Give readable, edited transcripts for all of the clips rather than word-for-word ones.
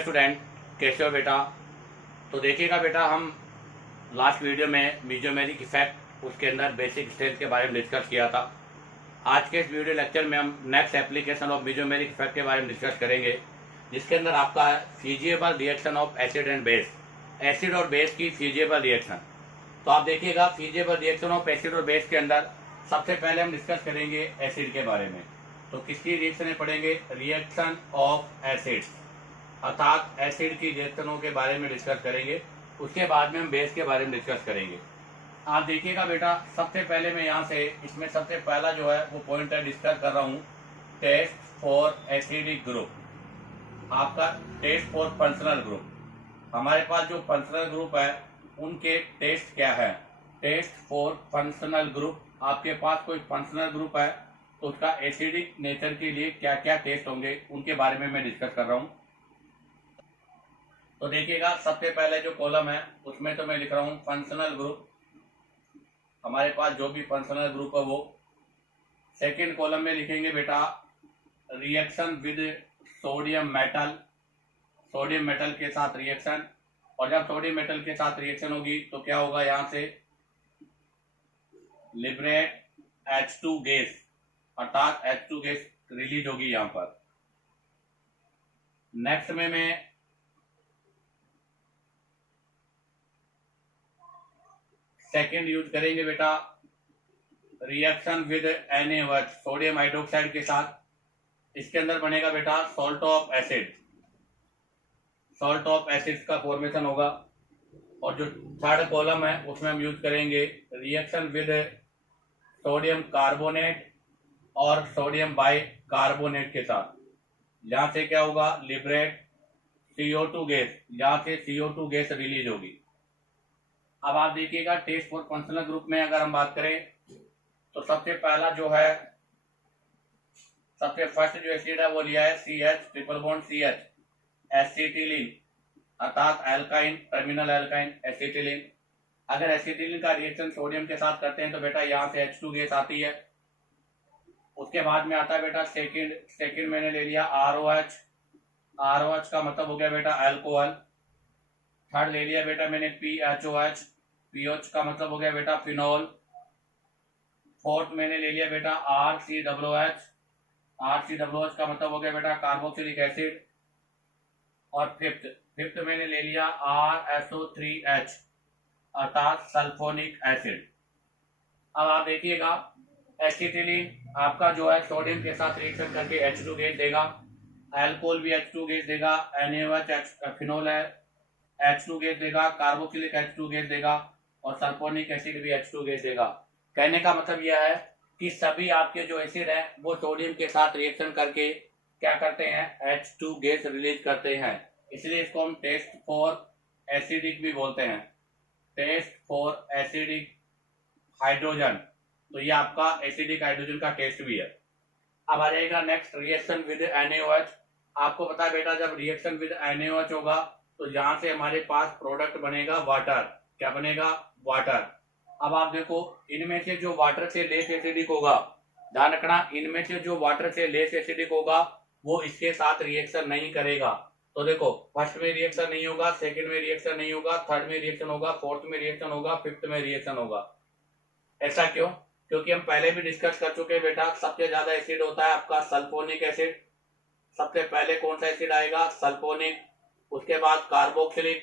Student, कैसे हो बेटा। तो देखिएगा बेटा, हम लास्ट वीडियो में मीजोमेरिक इफेक्ट उसके अंदर बेसिक स्ट्रेंथ के बारे में डिस्कस किया था। आज के इस वीडियो लेक्चर में हम next application of mesomeric effect के बारे में डिस्कस करेंगे, जिसके अंदर आपका है feasible reaction of acid and base, acid और बेस की फीजिएबल रिएक्शन। तो आप देखिएगा फीजिएबल रिएक्शन ऑफ एसिड और बेस के अंदर सबसे पहले हम डिस्कस करेंगे एसिड के बारे में। तो किसकी रिएक्शन पढ़ेंगे? रिएक्शन ऑफ एसिड, अर्थात एसिड की रिएक्शनों के बारे में डिस्कस करेंगे। उसके बाद में हम बेस के बारे में डिस्कस करेंगे। आप देखिएगा बेटा, सबसे पहले मैं यहाँ से इसमें सबसे पहला जो है वो पॉइंट है डिस्कस कर रहा हूँ, टेस्ट फॉर एसिडिक ग्रुप। आपका टेस्ट फॉर फंक्शनल ग्रुप, हमारे पास जो फंक्शनल ग्रुप है उनके टेस्ट क्या है। टेस्ट फॉर फंक्शनल ग्रुप, आपके पास कोई फंक्शनल ग्रुप है तो उसका एसिडिक नेचर के लिए क्या क्या टेस्ट होंगे उनके बारे में मैं डिस्कस कर रहा हूँ। तो देखिएगा, सबसे पहले जो कॉलम है उसमें तो मैं लिख रहा हूँ फंक्शनल ग्रुप, हमारे पास जो भी फंक्शनल ग्रुप है वो। सेकेंड कॉलम में लिखेंगे बेटा reaction with sodium metal, sodium metal के साथ रिएक्शन। और जब सोडियम मेटल के साथ रिएक्शन होगी तो क्या होगा, यहाँ से लिबरेट H2 गैस, अर्थात H2 गैस रिलीज होगी यहाँ पर। नेक्स्ट में मैं सेकेंड यूज करेंगे बेटा reaction with NaOH, sodium hydroxide के साथ। इसके अंदर बनेगा बेटा salt of acid, salt of acid का फॉर्मेशन होगा। और जो थर्ड कॉलम है उसमें हम यूज करेंगे रिएक्शन विद सोडियम कार्बोनेट और सोडियम बाइकार्बोनेट के साथ। यहाँ से क्या होगा, लिबरेट CO2 गैस, यहाँ से CO2 गैस रिलीज होगी। अब आप देखिएगा टेस्ट फॉर फंक्शनल ग्रुप में अगर हम बात करें तो सबसे पहला जो है, सबसे फर्स्ट जो एसिड है वो लिया है CH triple bond CH, acetylene, अर्थात एल्काइन, टर्मिनल एल्काइन एसिटिलीन। अगर एसिटिलीन का रिएक्शन सोडियम के साथ करते हैं तो बेटा यहाँ से H2 गैस आती है। उसके बाद में आता है बेटा सेकंड मैंने ले लिया ROH, ROH का मतलब हो गया बेटा अल्कोहल। थर्ड ले लिया बेटा मैंने PHOH, POH का मतलब हो गया बेटा फिनॉल। फोर्थ मैंने ले लिया बेटा RCOOH, RCOOH का मतलब हो गया बेटा कार्बोक्सिलिक एसिड। और फिफ्थ मैंने ले लिया RSO3H, अर्थात सल्फोनिक एसिड। अब आप देखिएगा एसिटिलीन आपका जो है सोडियम के साथ रिएक्शन करके H2 गैस देगा, अल्कोहल भी H2 गैस देगा, NaOH फिनोल है H2 गैस देगा, कार्बोक्सिलिक H2 गैस देगा और सल्फोनिक एसिड भी H2 गैस देगा। कहने का मतलब यह है कि सभी आपके जो एसिड है वो सोडियम के साथ रिएक्शन करके क्या करते हैं, H2 गैस रिलीज करते हैं। इसलिए इसको हम टेस्ट फॉर एसिडिक भी बोलते हैं, टेस्ट फॉर एसिडिक हाइड्रोजन। तो ये आपका एसिडिक हाइड्रोजन का टेस्ट भी है। अब आ जाएगा नेक्स्ट रिएक्शन विद NaOH। आपको पता है बेटा, जब रिएक्शन विद NaOH होगा तो यहाँ से हमारे पास प्रोडक्ट बनेगा वाटर। क्या बनेगा? वाटर। अब आप देखो, इनमें से जो वाटर से लेस एसिडिक होगा, ध्यान रखना, इनमें से जो वाटर से लेस एसिडिक होगा वो इसके साथ रिएक्शन नहीं करेगा। तो देखो, फर्स्ट में रिएक्शन नहीं होगा, सेकंड में रिएक्शन नहीं होगा, थर्ड में रिएक्शन होगा, फोर्थ में रिएक्शन होगा, फिफ्थ में रिएक्शन होगा। ऐसा क्यों? क्योंकि हम पहले भी डिस्कस कर चुके हैं बेटा, सबसे ज्यादा एसिड होता है आपका सल्फोनिक एसिड। सबसे पहले कौन सा एसिड आएगा? सल्फोनिक। उसके बाद कार्बोक्सिलिक,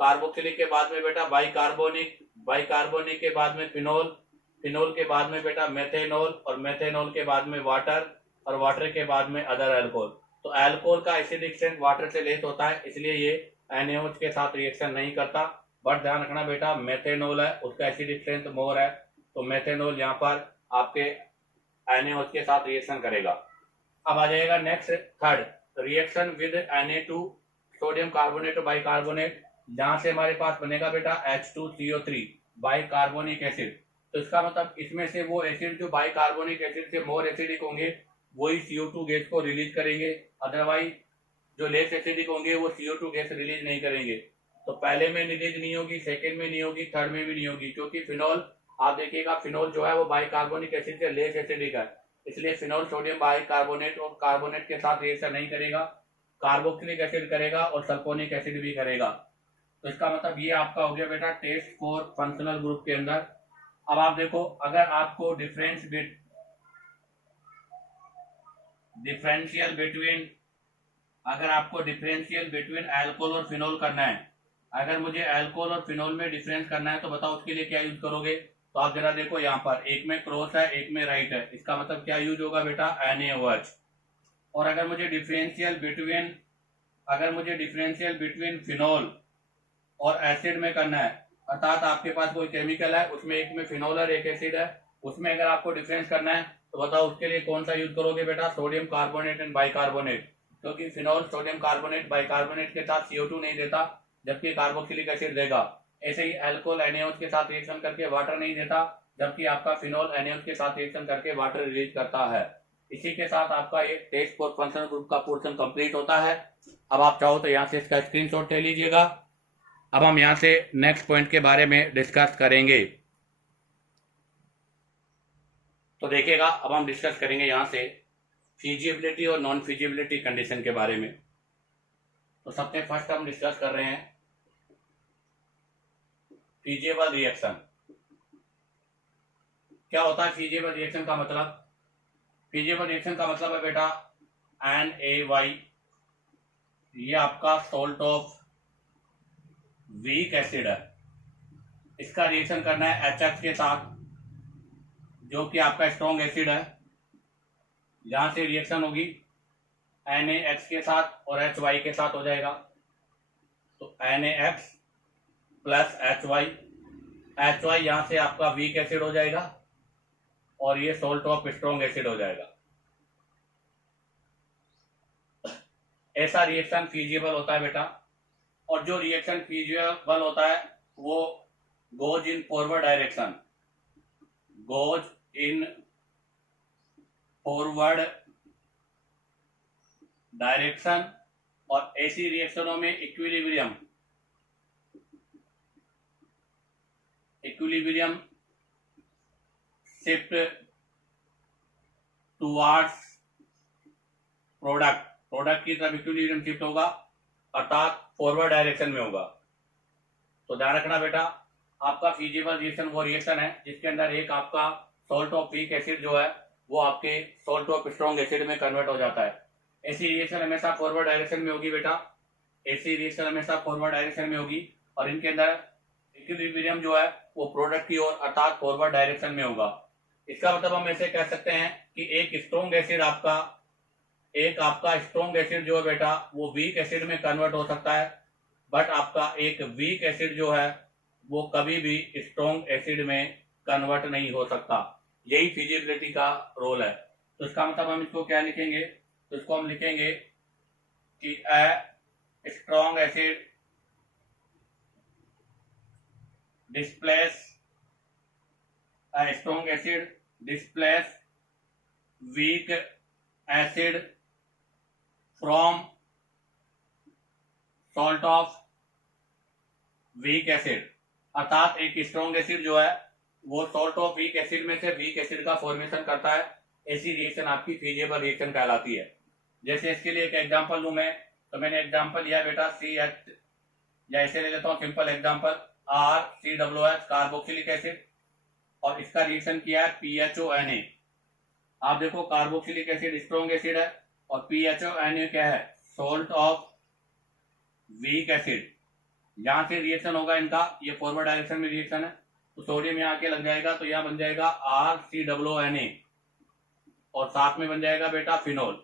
कार्बोक्सिलिक के बाद में बेटा बाइकार्बोनिक, बाइकार्बोनिक के बाद में फिनोल, फिनोल के बाद में बेटा मेथेनॉल और मेथेनॉल के बाद में वाटर और वाटर के बाद में अदर अल्कोहल। तो अल्कोहल का एसिडिक स्ट्रेंथ वाटर से लेस होता है, इसलिए ये NaOH के साथ रिएक्शन नहीं करता। बट ध्यान रखना बेटा, मेथेनॉल है उसका एसिडिक स्ट्रेंथ मोर है, तो मेथेनॉल यहाँ पर आपके NaOH के साथ रिएक्शन करेगा। अब आ जाएगा next third reaction with Na2, sodium carbonate और बाइकार्बोनेट। जहां से हमारे पास बनेगा बेटा H2CO3, बाइकार्बोनिक एसिड। तो इसका मतलब इसमें से वो एसिड जो बाइकार्बोनिक एसिड से मोर एसिडिक होंगे वही CO2 गैस को रिलीज करेंगे, अदरवाइज जो लेस एसिडिक होंगे वो CO2 गैस रिलीज नहीं करेंगे। तो पहले में रिलीज नहीं होगी, सेकेंड में नहीं होगी, थर्ड में भी नहीं होगी, क्योंकि फिनॉल, आप देखिएगा फिनॉल जो है वो बाइकार्बोनिक एसिड से लेस एसिडिक है, इसलिए फिनॉल सोडियम बाइकार्बोनेट और कार्बोनेट के साथ रिएक्शन नहीं करेगा। कार्बोक्सिलिक एसिड करेगा और सल्फोनिक एसिड भी करेगा। तो इसका मतलब ये आपका हो गया बेटा टेस्ट फॉर फंक्शनल ग्रुप के अंदर। अब आप देखो, अगर आपको डिफरेंशियल बिटवीन अल्कोहल और फिनोल करना है, अगर मुझे अल्कोहल और फिनोल में डिफरेंस करना है तो बताओ उसके लिए क्या यूज करोगे। तो आप जरा देखो, यहाँ पर एक में क्रॉस है एक में राइट है, इसका मतलब क्या यूज होगा बेटा, NaOH। और अगर मुझे डिफरेंशियल बिटवीन फिनोल और एसिड में करना है, अर्थात आपके पास कोई केमिकल है उसमें एक में फिनोल और एक एसिड है, उसमें अगर आपको डिफरेंस करना है तो बताओ उसके लिए कौन सा यूज करोगे बेटा, सोडियम कार्बोनेट एंड बाइकार्बोनेट। क्योंकि फिनोल सोडियम कार्बोनेट बाइकार्बोनेट के साथ CO2 नहीं देता, जबकि कार्बोक्सिलिक एसिड देगा। ऐसे ही अल्कोहल NaOH के साथ रिएक्शन करके वाटर नहीं देता, जबकि आपका फिनोल NaOH के साथ रिएक्शन करके वाटर रिलीज करता है। इसी के साथ आपका एक टेस्ट फॉर फंक्शनल ग्रुप का पोर्शन कंप्लीट होता है। अब आप चाहो तो यहाँ से इसका स्क्रीनशॉट ले लीजिएगा। अब हम यहाँ से नेक्स्ट पॉइंट के बारे में डिस्कस करेंगे। तो देखिएगा, अब हम डिस्कस करेंगे यहाँ से फीजिबिलिटी और नॉन फीजिबिलिटी कंडीशन के बारे में। तो सबसे फर्स्ट हम डिस्कस कर रहे हैं फीजिबल रिएक्शन। क्या होता है फीजिबल रिएक्शन का मतलब? फीजिबल रिएक्शन का मतलब है बेटा NaY, ये आपका सोल्ट ऑफ वीक एसिड है, इसका रिएक्शन करना है HX के साथ जो कि आपका स्ट्रॉन्ग एसिड है। यहां से रिएक्शन होगी NaX के साथ और HY के साथ हो जाएगा। तो NaX प्लस HY यहां से आपका वीक एसिड हो जाएगा और ये सोल्ट ऑफ स्ट्रॉन्ग एसिड हो जाएगा। ऐसा रिएक्शन फीजिबल होता है बेटा। और जो रिएक्शन फीजिबल होता है वो गोज इन फॉरवर्ड डायरेक्शन, और ऐसी रिएक्शनों में इक्विलिब्रियम शिफ्ट टुवार्ड्स प्रोडक्ट की तरफ इक्विलिब्रियम शिफ्ट होगा, अर्थात फॉरवर्ड डायरेक्शन में होगा। तो ध्यान रखना बेटा, आपका फीजिबल रिएक्शन वो रिएक्शन है जिसके अंदर एक आपका सॉल्ट ऑफ वीक एसिड जो है वो आपके सॉल्ट ऑफ स्ट्रॉन्ग एसिड में कन्वर्ट हो जाता है। ऐसी रिएक्शन हमेशा फॉरवर्ड डायरेक्शन में होगी बेटा, ऐसी रिएक्शन हमेशा फॉरवर्ड डायरेक्शन में होगी, और इनके अंदर इक्विलिब्रियम जो है वो प्रोडक्ट की ओर अर्थात फॉरवर्ड डायरेक्शन में होगा। इसका मतलब हम ऐसे कह सकते हैं कि एक आपका स्ट्रॉन्ग एसिड जो है बेटा वो वीक एसिड में कन्वर्ट हो सकता है, बट आपका एक वीक एसिड जो है वो कभी भी स्ट्रॉन्ग एसिड में कन्वर्ट नहीं हो सकता। यही फिजिबिलिटी का रोल है। तो इसका मतलब हम इसको क्या लिखेंगे, तो इसको हम लिखेंगे कि a strong acid displace weak acid from salt of weak acid। अर्थात एक स्ट्रॉन्ग एसिड जो है वो सॉल्ट ऑफ वीक एसिड में से वीक एसिड का फॉर्मेशन करता है। ऐसी रिएक्शन आपकी फीजिबल रिएक्शन कहलाती है। जैसे इसके लिए एक एग्जांपल लूं मैं, तो मैंने एग्जांपल लिया बेटा CH, या ऐसे ले लेता हूं simple example RCOOH carboxylic acid, और इसका रिएक्शन किया है PHONA। आप देखो कार्बोक्सिलिक एसिड स्ट्रॉन्ग एसिड है और PHONA क्या है, सॉल्ट ऑफ वीक एसिड। यहां से रिएक्शन होगा इनका, ये फॉरवर्ड डायरेक्शन में रिएक्शन है, तो सोडियम यहाँ आके लग जाएगा, तो यहाँ बन जाएगा RCOONA और साथ में बन जाएगा बेटा फिनोल।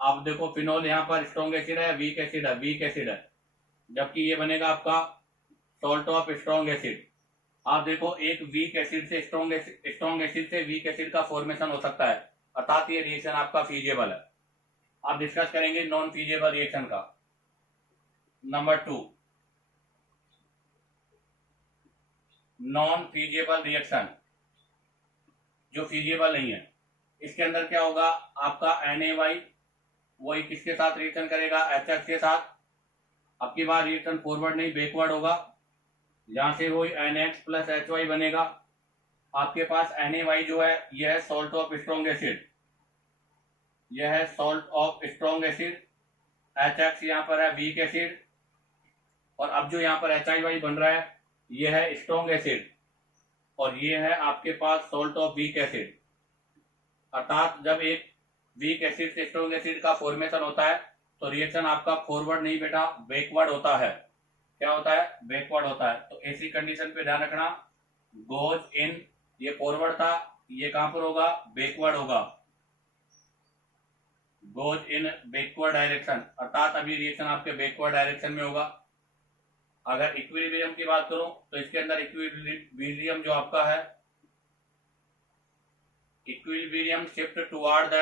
आप देखो फिनोल यहाँ पर स्ट्रॉन्ग एसिड है, वीक एसिड है, जबकि ये बनेगा आपका सॉल्ट ऑफ स्ट्रॉन्ग एसिड। आप देखो एक वीक एसिड से स्ट्रॉन्ग एसिड से वीक एसिड का फॉर्मेशन हो सकता है, अर्थात ये रिएक्शन आपका फीजिबल है। आप डिस्कस करेंगे नॉन फीजिबल रिएक्शन का। नंबर 2, नॉन फीजिबल रिएक्शन जो फीजिबल नहीं है। इसके अंदर क्या होगा, आपका NaY वो किसके साथ रिएक्शन करेगा, HX के साथ। अब की बार रिएक्शन फॉरवर्ड नहीं बैकवर्ड होगा, यहां से वही NaX प्लस HY बनेगा। आपके पास NaY जो है यह है salt of strong acid, HX यहाँ पर है वीक एसिड, और अब जो यहाँ पर HIY बन रहा है ये है स्ट्रॉन्ग एसिड, और ये है आपके पास सोल्ट ऑफ वीक एसिड। अर्थात जब एक वीक एसिड से स्ट्रॉन्ग एसिड का फॉर्मेशन होता है तो रिएक्शन आपका फॉरवर्ड नहीं बेटा बैकवर्ड होता है। क्या होता है? बैकवर्ड होता है। तो ऐसी कंडीशन पे ध्यान रखना, गोज इन, ये फॉरवर्ड था, ये कहां पर होगा? बैकवर्ड होगा, गोज इन बैकवर्ड डायरेक्शन, अर्थात अभी रिएक्शन आपके बैकवर्ड डायरेक्शन में होगा। अगर इक्विलिब्रियम की बात करूं तो इसके अंदर इक्विलिब्रियम जो आपका है, equilibrium shift toward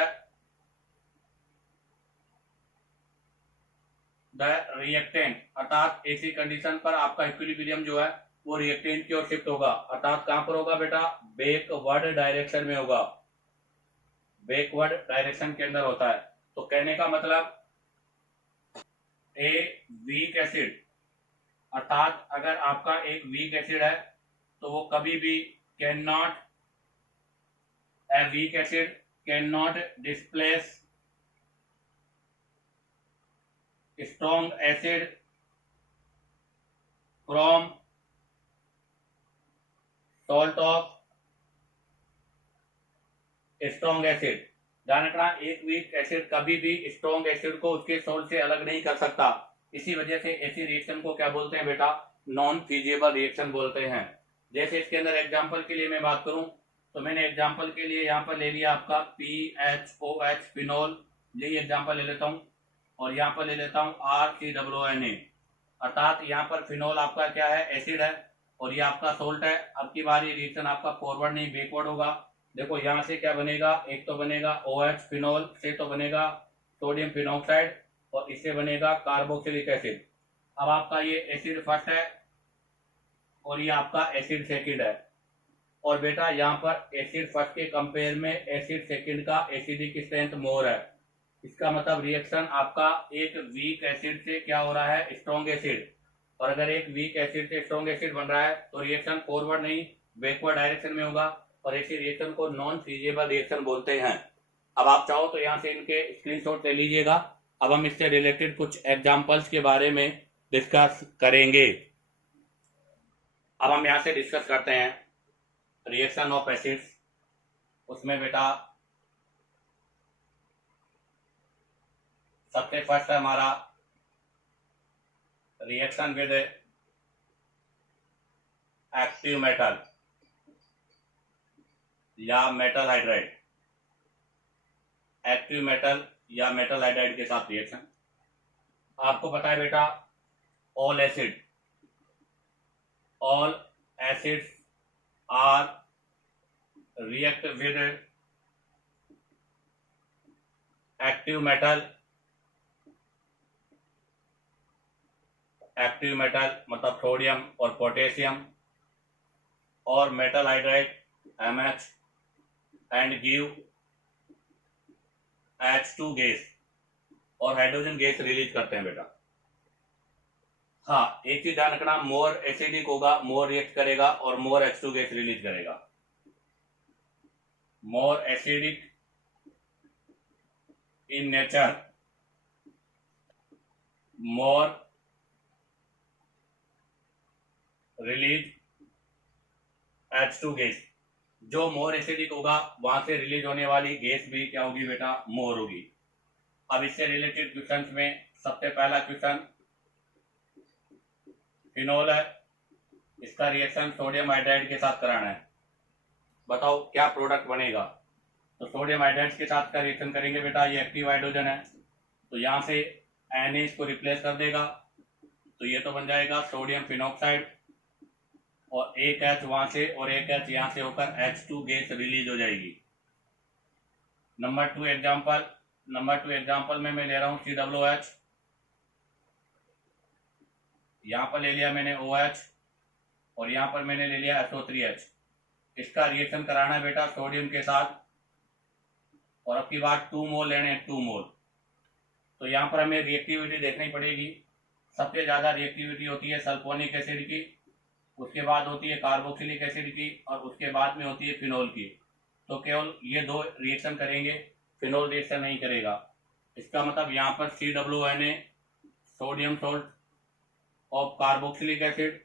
the reactant, अर्थात ऐसी कंडीशन पर आपका इक्विलिब्रियम जो है वो रिएक्टेंट की ओर शिफ्ट होगा। अर्थात कहां पर होगा बेटा? बैकवर्ड डायरेक्शन में होगा, बैकवर्ड डायरेक्शन के अंदर होता है। तो कहने का मतलब ए वीक एसिड, अर्थात अगर आपका एक वीक एसिड है तो वो कभी भी can not, a weak acid can not displace strong acid from salt of strong acid. ध्यान रखना, एक वीक एसिड कभी भी स्ट्रॉन्ग एसिड को उसके सोल्ट से अलग नहीं कर सकता। इसी वजह से ऐसी रिएक्शन को क्या बोलते हैं बेटा? नॉन फीजिबल रिएक्शन बोलते हैं। जैसे इसके अंदर एग्जांपल के लिए मैं बात करूं तो मैंने एग्जांपल के लिए यहाँ पर ले लिया आपका PHOH फिनोल, यही एग्जांपल ले लेता हूं, और यहाँ पर ले लेता हूं RCOONA, अर्थात यहाँ पर फिनोल आपका क्या है? एसिड है, और ये आपका सोल्ट है। अब की बारी रिएक्शन आपका फॉरवर्ड नहीं बैकवर्ड होगा। देखो यहाँ से क्या बनेगा? एक तो बनेगा OH फिनोल, से तो बनेगा सोडियम फिनोक्साइड, और इससे बनेगा कार्बोक्सिलिक एसिड। अब आपका ये एसिड फर्स्ट है और ये आपका एसिड सेकंड है, और बेटा यहाँ पर एसिड फर्स्ट के कंपेयर में एसिड सेकंड का एसिडिक स्ट्रेंथ मोर है। इसका मतलब रिएक्शन आपका एक वीक एसिड से क्या हो रहा है? Strong acid. और अगर एक वीक एसिड से स्ट्रॉन्ग एसिड बन रहा है तो रिएक्शन फॉरवर्ड नहीं बैकवर्ड डायरेक्शन में होगा, और ऐसी रिएक्शन को नॉन फीजिबल रिएक्शन बोलते हैं। अब आप चाहो तो यहाँ से इनके स्क्रीनशॉट ले लीजिएगा। अब हम इससे रिलेटेड कुछ एग्जांपल्स के बारे में डिस्कस करेंगे। अब हम यहाँ से डिस्कस करते हैं रिएक्शन ऑफ एसिड्स। उसमें बेटा सबसे फर्स्ट है हमारा रिएक्शन विद एक्टिव मेटल या मेटल हाइड्राइड, एक्टिव मेटल या मेटल हाइड्राइड के साथ रिएक्शन। आपको पता है बेटा all acids are react with active metal मतलब सोडियम और पोटेशियम और metal hydride MH and give H2 gas और हाइड्रोजन गैस रिलीज करते हैं बेटा। हाँ, एक चीज ध्यान रखना, मोर एसिडिक होगा, मोर रिएक्ट करेगा और मोर H2 गैस रिलीज करेगा। More acidic in nature, more release H2 gas. जो मोर एसिडिक होगा वहां से रिलीज होने वाली गैस भी क्या होगी बेटा? मोर होगी। अब इससे रिलेटेड क्वेश्चंस में सबसे पहला क्वेश्चन, फिनोल है, इसका रिएक्शन सोडियम हाइड्राइड के साथ कराना है, बताओ क्या प्रोडक्ट बनेगा? तो सोडियम हाइड्राइड के साथ का रिएक्शन करेंगे बेटा, ये एक्टिव हाइड्रोजन है तो यहाँ से Na इसको रिप्लेस कर देगा, तो ये तो बन जाएगा सोडियम फिनोक्साइड, और एक H वहां से और एक H यहां से होकर H2 गैस रिलीज हो जाएगी। नंबर टू एग्जांपल में मैं ले रहा हूं COOH, यहां पर ले लिया मैंने OH और यहां पर मैंने ले लिया SO3H। इसका रिएक्शन कराना है बेटा सोडियम के साथ, और अब की बात 2 मोल लेने हैं, 2 मोल। तो यहाँ पर हमें रिएक्टिविटी देखनी पड़ेगी। सबसे ज्यादा रिएक्टिविटी होती है सल्फोनिक एसिड की, उसके बाद होती है कार्बोक्सिलिक एसिड की, और उसके बाद में होती है फिनोल की। तो केवल ये दो रिएक्शन करेंगे, फिनोल रिएक्शन नहीं करेगा। इसका मतलब यहाँ पर COONA sodium salt of carboxylic acid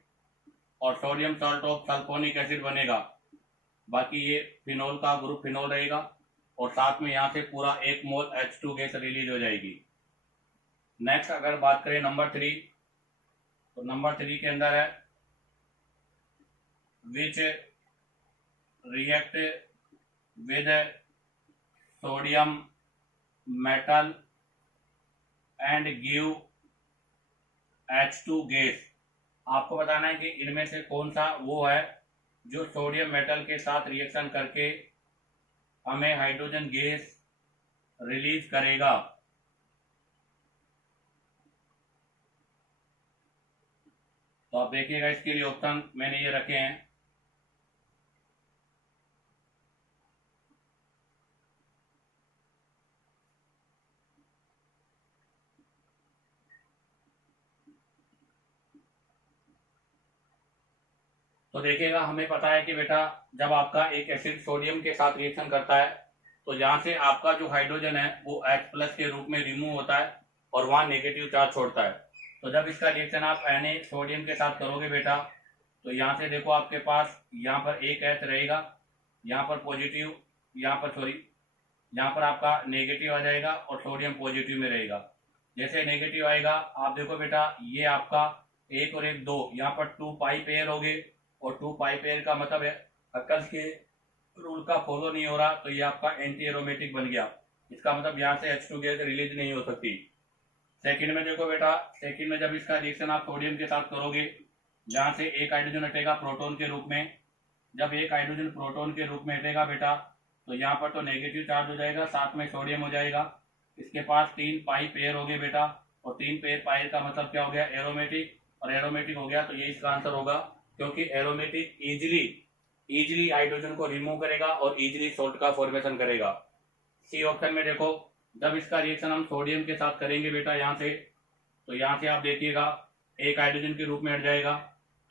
और sodium salt of sulphonic acid बनेगा। बाकी ये फिनोल का ग्रुप फिनोल रहेगा और साथ में यहाँ से पूरा 1 मोल H2 गैस रिलीज हो जाएगी। नेक्स्ट अगर बात करें नंबर 3, तो नंबर 3 के अंदर है विच react with sodium metal and give H2 gas. आपको बताना है कि इनमें से कौन सा वो है जो सोडियम मेटल के साथ रिएक्शन करके हमें हाइड्रोजन गैस रिलीज करेगा। तो आप देखिएगा इसके लिए ऑप्शन मैंने ये रखे हैं। तो देखिएगा हमें पता है कि बेटा जब आपका एक एसिड सोडियम के साथ रिएक्शन करता है तो यहाँ से आपका जो हाइड्रोजन है वो H+ के रूप में रिमूव होता है और वहाँ नेगेटिव चार्ज छोड़ता है। तो जब इसका रिएक्शन आप Na सोडियम के साथ करोगे बेटा, तो यहाँ से देखो आपके पास यहाँ पर एक H रहेगा, यहाँ पर पॉजिटिव, यहाँ पर आपका नेगेटिव आ जाएगा और सोडियम पॉजिटिव में रहेगा। जैसे नेगेटिव आएगा आप देखो बेटा ये आपका 1 और 1 2, यहाँ पर 2 पाई पेयर हो गए और 2 पाई पेयर का मतलब है हक्कल्स के रूल का फॉलो नहीं हो रहा, तो ये आपका एंटी एरोमेटिक बन गया। इसका मतलब यहाँ से H2 गैस रिलीज नहीं हो सकती। सेकंड में देखो बेटा, सेकंड में जब इसका रिएक्शन आप सोडियम के साथ करोगे, जहाँ से एक हाइड्रोजन हटेगा प्रोटॉन के रूप में, जब एक हाइड्रोजन प्रोटॉन के रूप में हटेगा बेटा तो यहाँ पर तो नेगेटिव चार्ज हो जाएगा, साथ में सोडियम हो जाएगा। इसके पास 3 पाई पेयर हो गए बेटा, और 3 पाई का मतलब क्या हो गया, एरोमेटिक, और एरोमेटिक हो गया तो ये इसका आंसर होगा, क्योंकि एरोमेटिक इजिली हाइड्रोजन को रिमूव करेगा और इजिली सॉल्ट का फॉर्मेशन करेगा। सी ऑप्शन में देखो जब इसका रिएक्शन हम सोडियम के साथ करेंगे बेटा यहाँ से, तो यहाँ से आप देखिएगा एक हाइड्रोजन के रूप में हट जाएगा,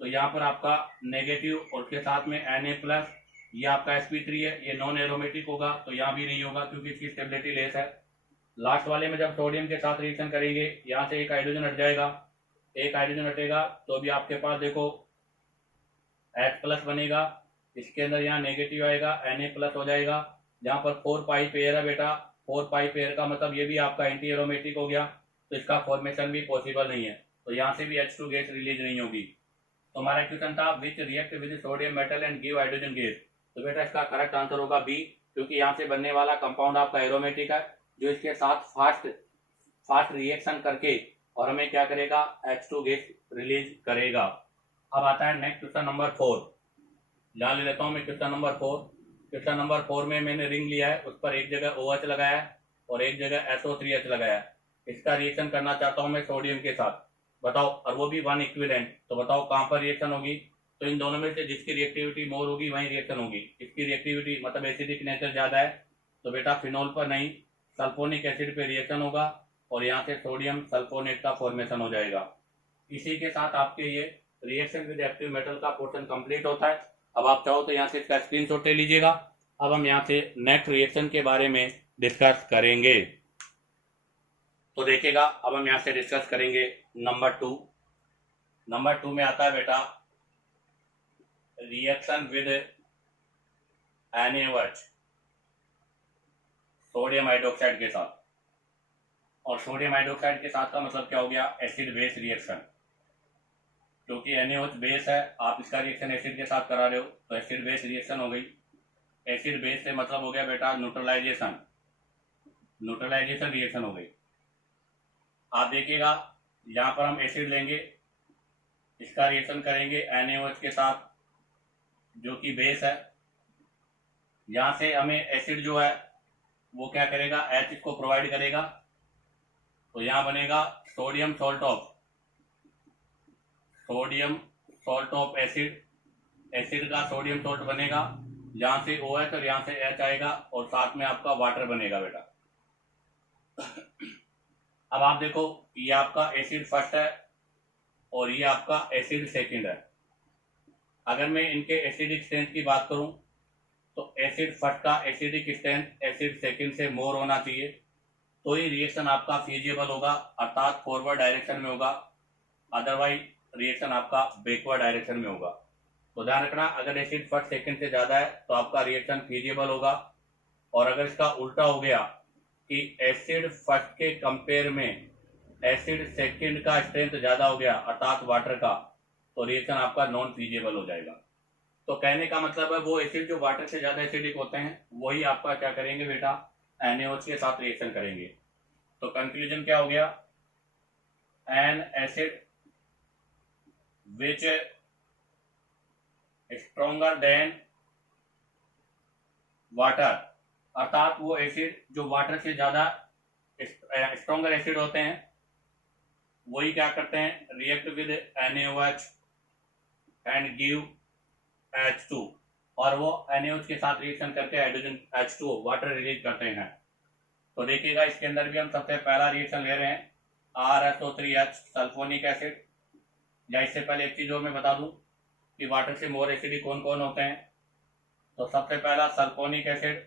तो यहाँ पर आपका नेगेटिव और उसके साथ में Na+, ये आपका sp3 है, ये नॉन एरोमेटिक होगा तो यहाँ भी नहीं होगा क्योंकि इसकी स्टेबिलिटी लेस है। लास्ट वाले में जब सोडियम के साथ रिएक्शन करेंगे, यहाँ से एक हाइड्रोजन हट जाएगा, एक हाइड्रोजन हटेगा तो भी आपके पास देखो H+ बनेगा, इसके अंदर यहाँ नेगेटिव आएगा, Na+ हो जाएगा। जहाँ पर 4 पाई पेयर है बेटा, 4 पाई पेयर का मतलब ये भी आपका एंटी एरोमेटिक हो गया, तो इसका फॉर्मेशन भी पॉसिबल नहीं है, तो यहाँ से भी H2 गैस रिलीज नहीं होगी। तो हमारा क्वेश्चन था विच react with sodium metal and give hydrogen gas. तो बेटा इसका करेक्ट आंसर होगा बी, क्योंकि यहाँ से बनने वाला कंपाउंड आपका एरोमेटिक है जो इसके साथ फास्ट रिएक्शन करके और हमें क्या करेगा, H2 गैस रिलीज करेगा। अब आता है नेक्स्ट क्वेश्चन नंबर 4। यहाँ ले लेता हूँ मैं क्वेश्चन नंबर 4। क्वेश्चन नंबर 4 में मैंने रिंग लिया है, उस पर एक जगह OH लगाया है और एक जगह SO3H लगाया है। इसका रिएक्शन करना चाहता हूँ मैं सोडियम के साथ, बताओ, और वो भी 1 इक्विवेलेंट। तो बताओ कहाँ पर रिएक्शन होगी। तो इन दोनों में से जिसकी रिएक्टिविटी मोर होगी वहीं रिएक्शन होगी। इसकी रिएक्टिविटी मतलब एसिडिक नेचर ज्यादा है, तो बेटा फिनोल पर नहीं सल्फोनिक एसिड पे रिएक्शन होगा और यहाँ से सोडियम सल्फोनेट का फॉर्मेशन हो जाएगा। इसी के साथ आपके ये रिएक्शन विद एक्टिव मेटल का पोर्शन कंप्लीट होता है। अब आप चाहो तो यहाँ से इसका स्क्रीनशॉट ले लीजिएगा। अब हम यहाँ से नेक्स्ट रिएक्शन के बारे में डिस्कस करेंगे। तो देखिएगा अब हम यहाँ से डिस्कस करेंगे नंबर 2। नंबर 2 में आता है बेटा reaction with NaOH sodium hydroxide के साथ। और सोडियम हाइड्रोक्साइड के साथ का मतलब क्या हो गया, एसिड बेस रिएक्शन। क्योंकि NaOH बेस है, आप इसका रिएक्शन एसिड के साथ करा रहे हो तो एसिड बेस रिएक्शन हो गई। एसिड बेस से मतलब हो गया बेटा न्यूट्रलाइजेशन रिएक्शन हो गई। आप देखिएगा यहाँ पर हम एसिड लेंगे, इसका रिएक्शन करेंगे NaOH के साथ जो कि बेस है। यहाँ से हमें एसिड जो है वो क्या करेगा, H इसको प्रोवाइड करेगा, तो यहाँ बनेगा सोडियम सॉल्ट ऑफ एसिड का सोडियम सॉल्ट बनेगा, यहाँ से OH और यहाँ से H आएगा और साथ में आपका वाटर बनेगा बेटा। अब आप देखो ये आपका एसिड फर्स्ट है और ये आपका एसिड सेकंड है। अगर मैं इनके एसिडिक स्ट्रेंथ की बात करूं तो एसिड फर्स्ट का एसिडिक स्ट्रेंथ एसिड सेकंड से मोर होना चाहिए, तो ही रिएक्शन आपका फीजिबल होगा, अर्थात फॉरवर्ड डायरेक्शन में होगा, अदरवाइज रिएक्शन आपका बैकवर्ड डायरेक्शन में होगा। तो ध्यान रखना, अगर एसिड फर्स्ट सेकंड से ज़्यादा है तो आपका रिएक्शन फीजिबल होगा, और अगर इसका उल्टा हो गया कि एसिड फर्स्ट के कंपेयर में एसिड सेकंड का स्ट्रेंथ ज़्यादा हो गया अर्थात वाटर का, तो रिएक्शन आपका नॉन फीजिबल हो जाएगा। तो कहने का मतलब है वो एसिड जो वाटर से ज़्यादा एसिडिक होते हैं वही आपका क्या करेंगे बेटा, NaOH के साथ रिएक्शन करेंगे। तो कंक्लूजन क्या हो गया, N acid which stronger then water, अर्थात वो एसिड जो वाटर से ज़्यादा स्ट्रोंगर एसिड होते हैं वही क्या करते हैं, react with NaOH and give H2, और वो NaOH के साथ रिएक्शन करके हाइड्रोजन H2 वाटर रिलीज करते हैं। तो देखिएगा इसके अंदर भी हम सबसे पहला रिएक्शन ले रहे हैं RSO3H सल्फोनिक एसिड। या इससे पहले एक चीज और मैं बता दूं कि वाटर से मोर एसिडिक कौन कौन होते हैं। तो सबसे पहला सल्फोनिक एसिड,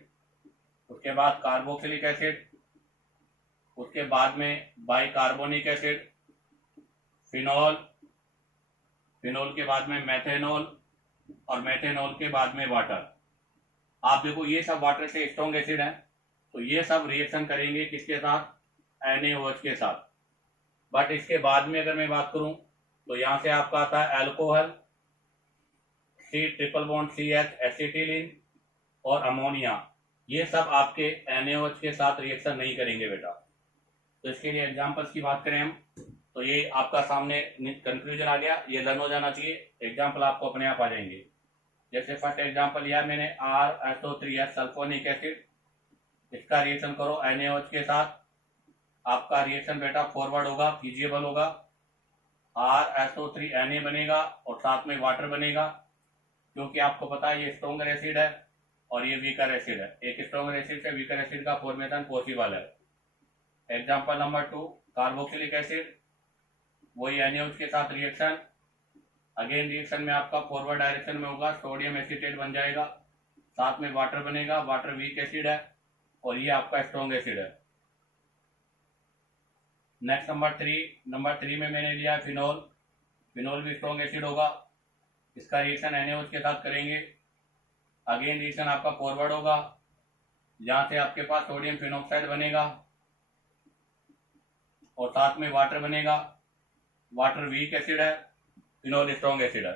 उसके बाद कार्बोक्सिलिक एसिड, उसके बाद में बाइकार्बोनिक एसिड, फिनॉल, फिनॉल के बाद में मेथेनॉल, और मेथेनॉल के बाद में वाटर। आप देखो ये सब वाटर से स्ट्रॉन्ग एसिड है, तो ये सब रिएक्शन करेंगे किसके साथ, NaOH के साथ। बट इसके बाद में अगर मैं बात करूं तो यहां से आपका आता है alcohol, C triple bond CH acetylene और अमोनिया। ये सब आपके NaOH के साथ रिएक्शन नहीं करेंगे बेटा। तो इसके लिए एग्जांपल्स की बात करें हम, तो ये आपका सामने कंक्लूजन आ गया, ये लर्न हो जाना चाहिए, एग्जांपल आपको अपने आप आ जाएंगे। जैसे फर्स्ट एग्जांपल लिया मैंने RSO3H सल्फोनिक एसिड, इसका रिएक्शन करो NaOH के साथ, आपका रिएक्शन बेटा फॉरवर्ड होगा, फीजिबल होगा, RSO3Na बनेगा और साथ में वाटर बनेगा, क्योंकि आपको पता है ये स्ट्रोंगर एसिड है और ये वीकर एसिड है। एक स्ट्रोंगर एसिड से वीकर एसिड का फॉर्मेशन पॉसिबल है। एग्जांपल नंबर 2 कार्बोक्सिलिक एसिड, वही NaOH के साथ रिएक्शन, अगेन रिएक्शन में आपका फॉरवर्ड डायरेक्शन में होगा, सोडियम एसिटेट बन जाएगा, साथ में वाटर बनेगा, वाटर वीक एसिड है और ये आपका स्ट्रॉन्ग एसिड है। नेक्स्ट नंबर थ्री में मैंने लिया फिनॉल, फिनॉल भी स्ट्रॉन्ग एसिड होगा, इसका रिएक्शन NaOH के साथ करेंगे, अगेन रिएक्शन आपका फॉरवर्ड होगा, जहां से आपके पास सोडियम फिनॉक्साइड बनेगा और साथ में वाटर बनेगा, वाटर वीक एसिड है, फिनॉल स्ट्रॉन्ग एसिड है।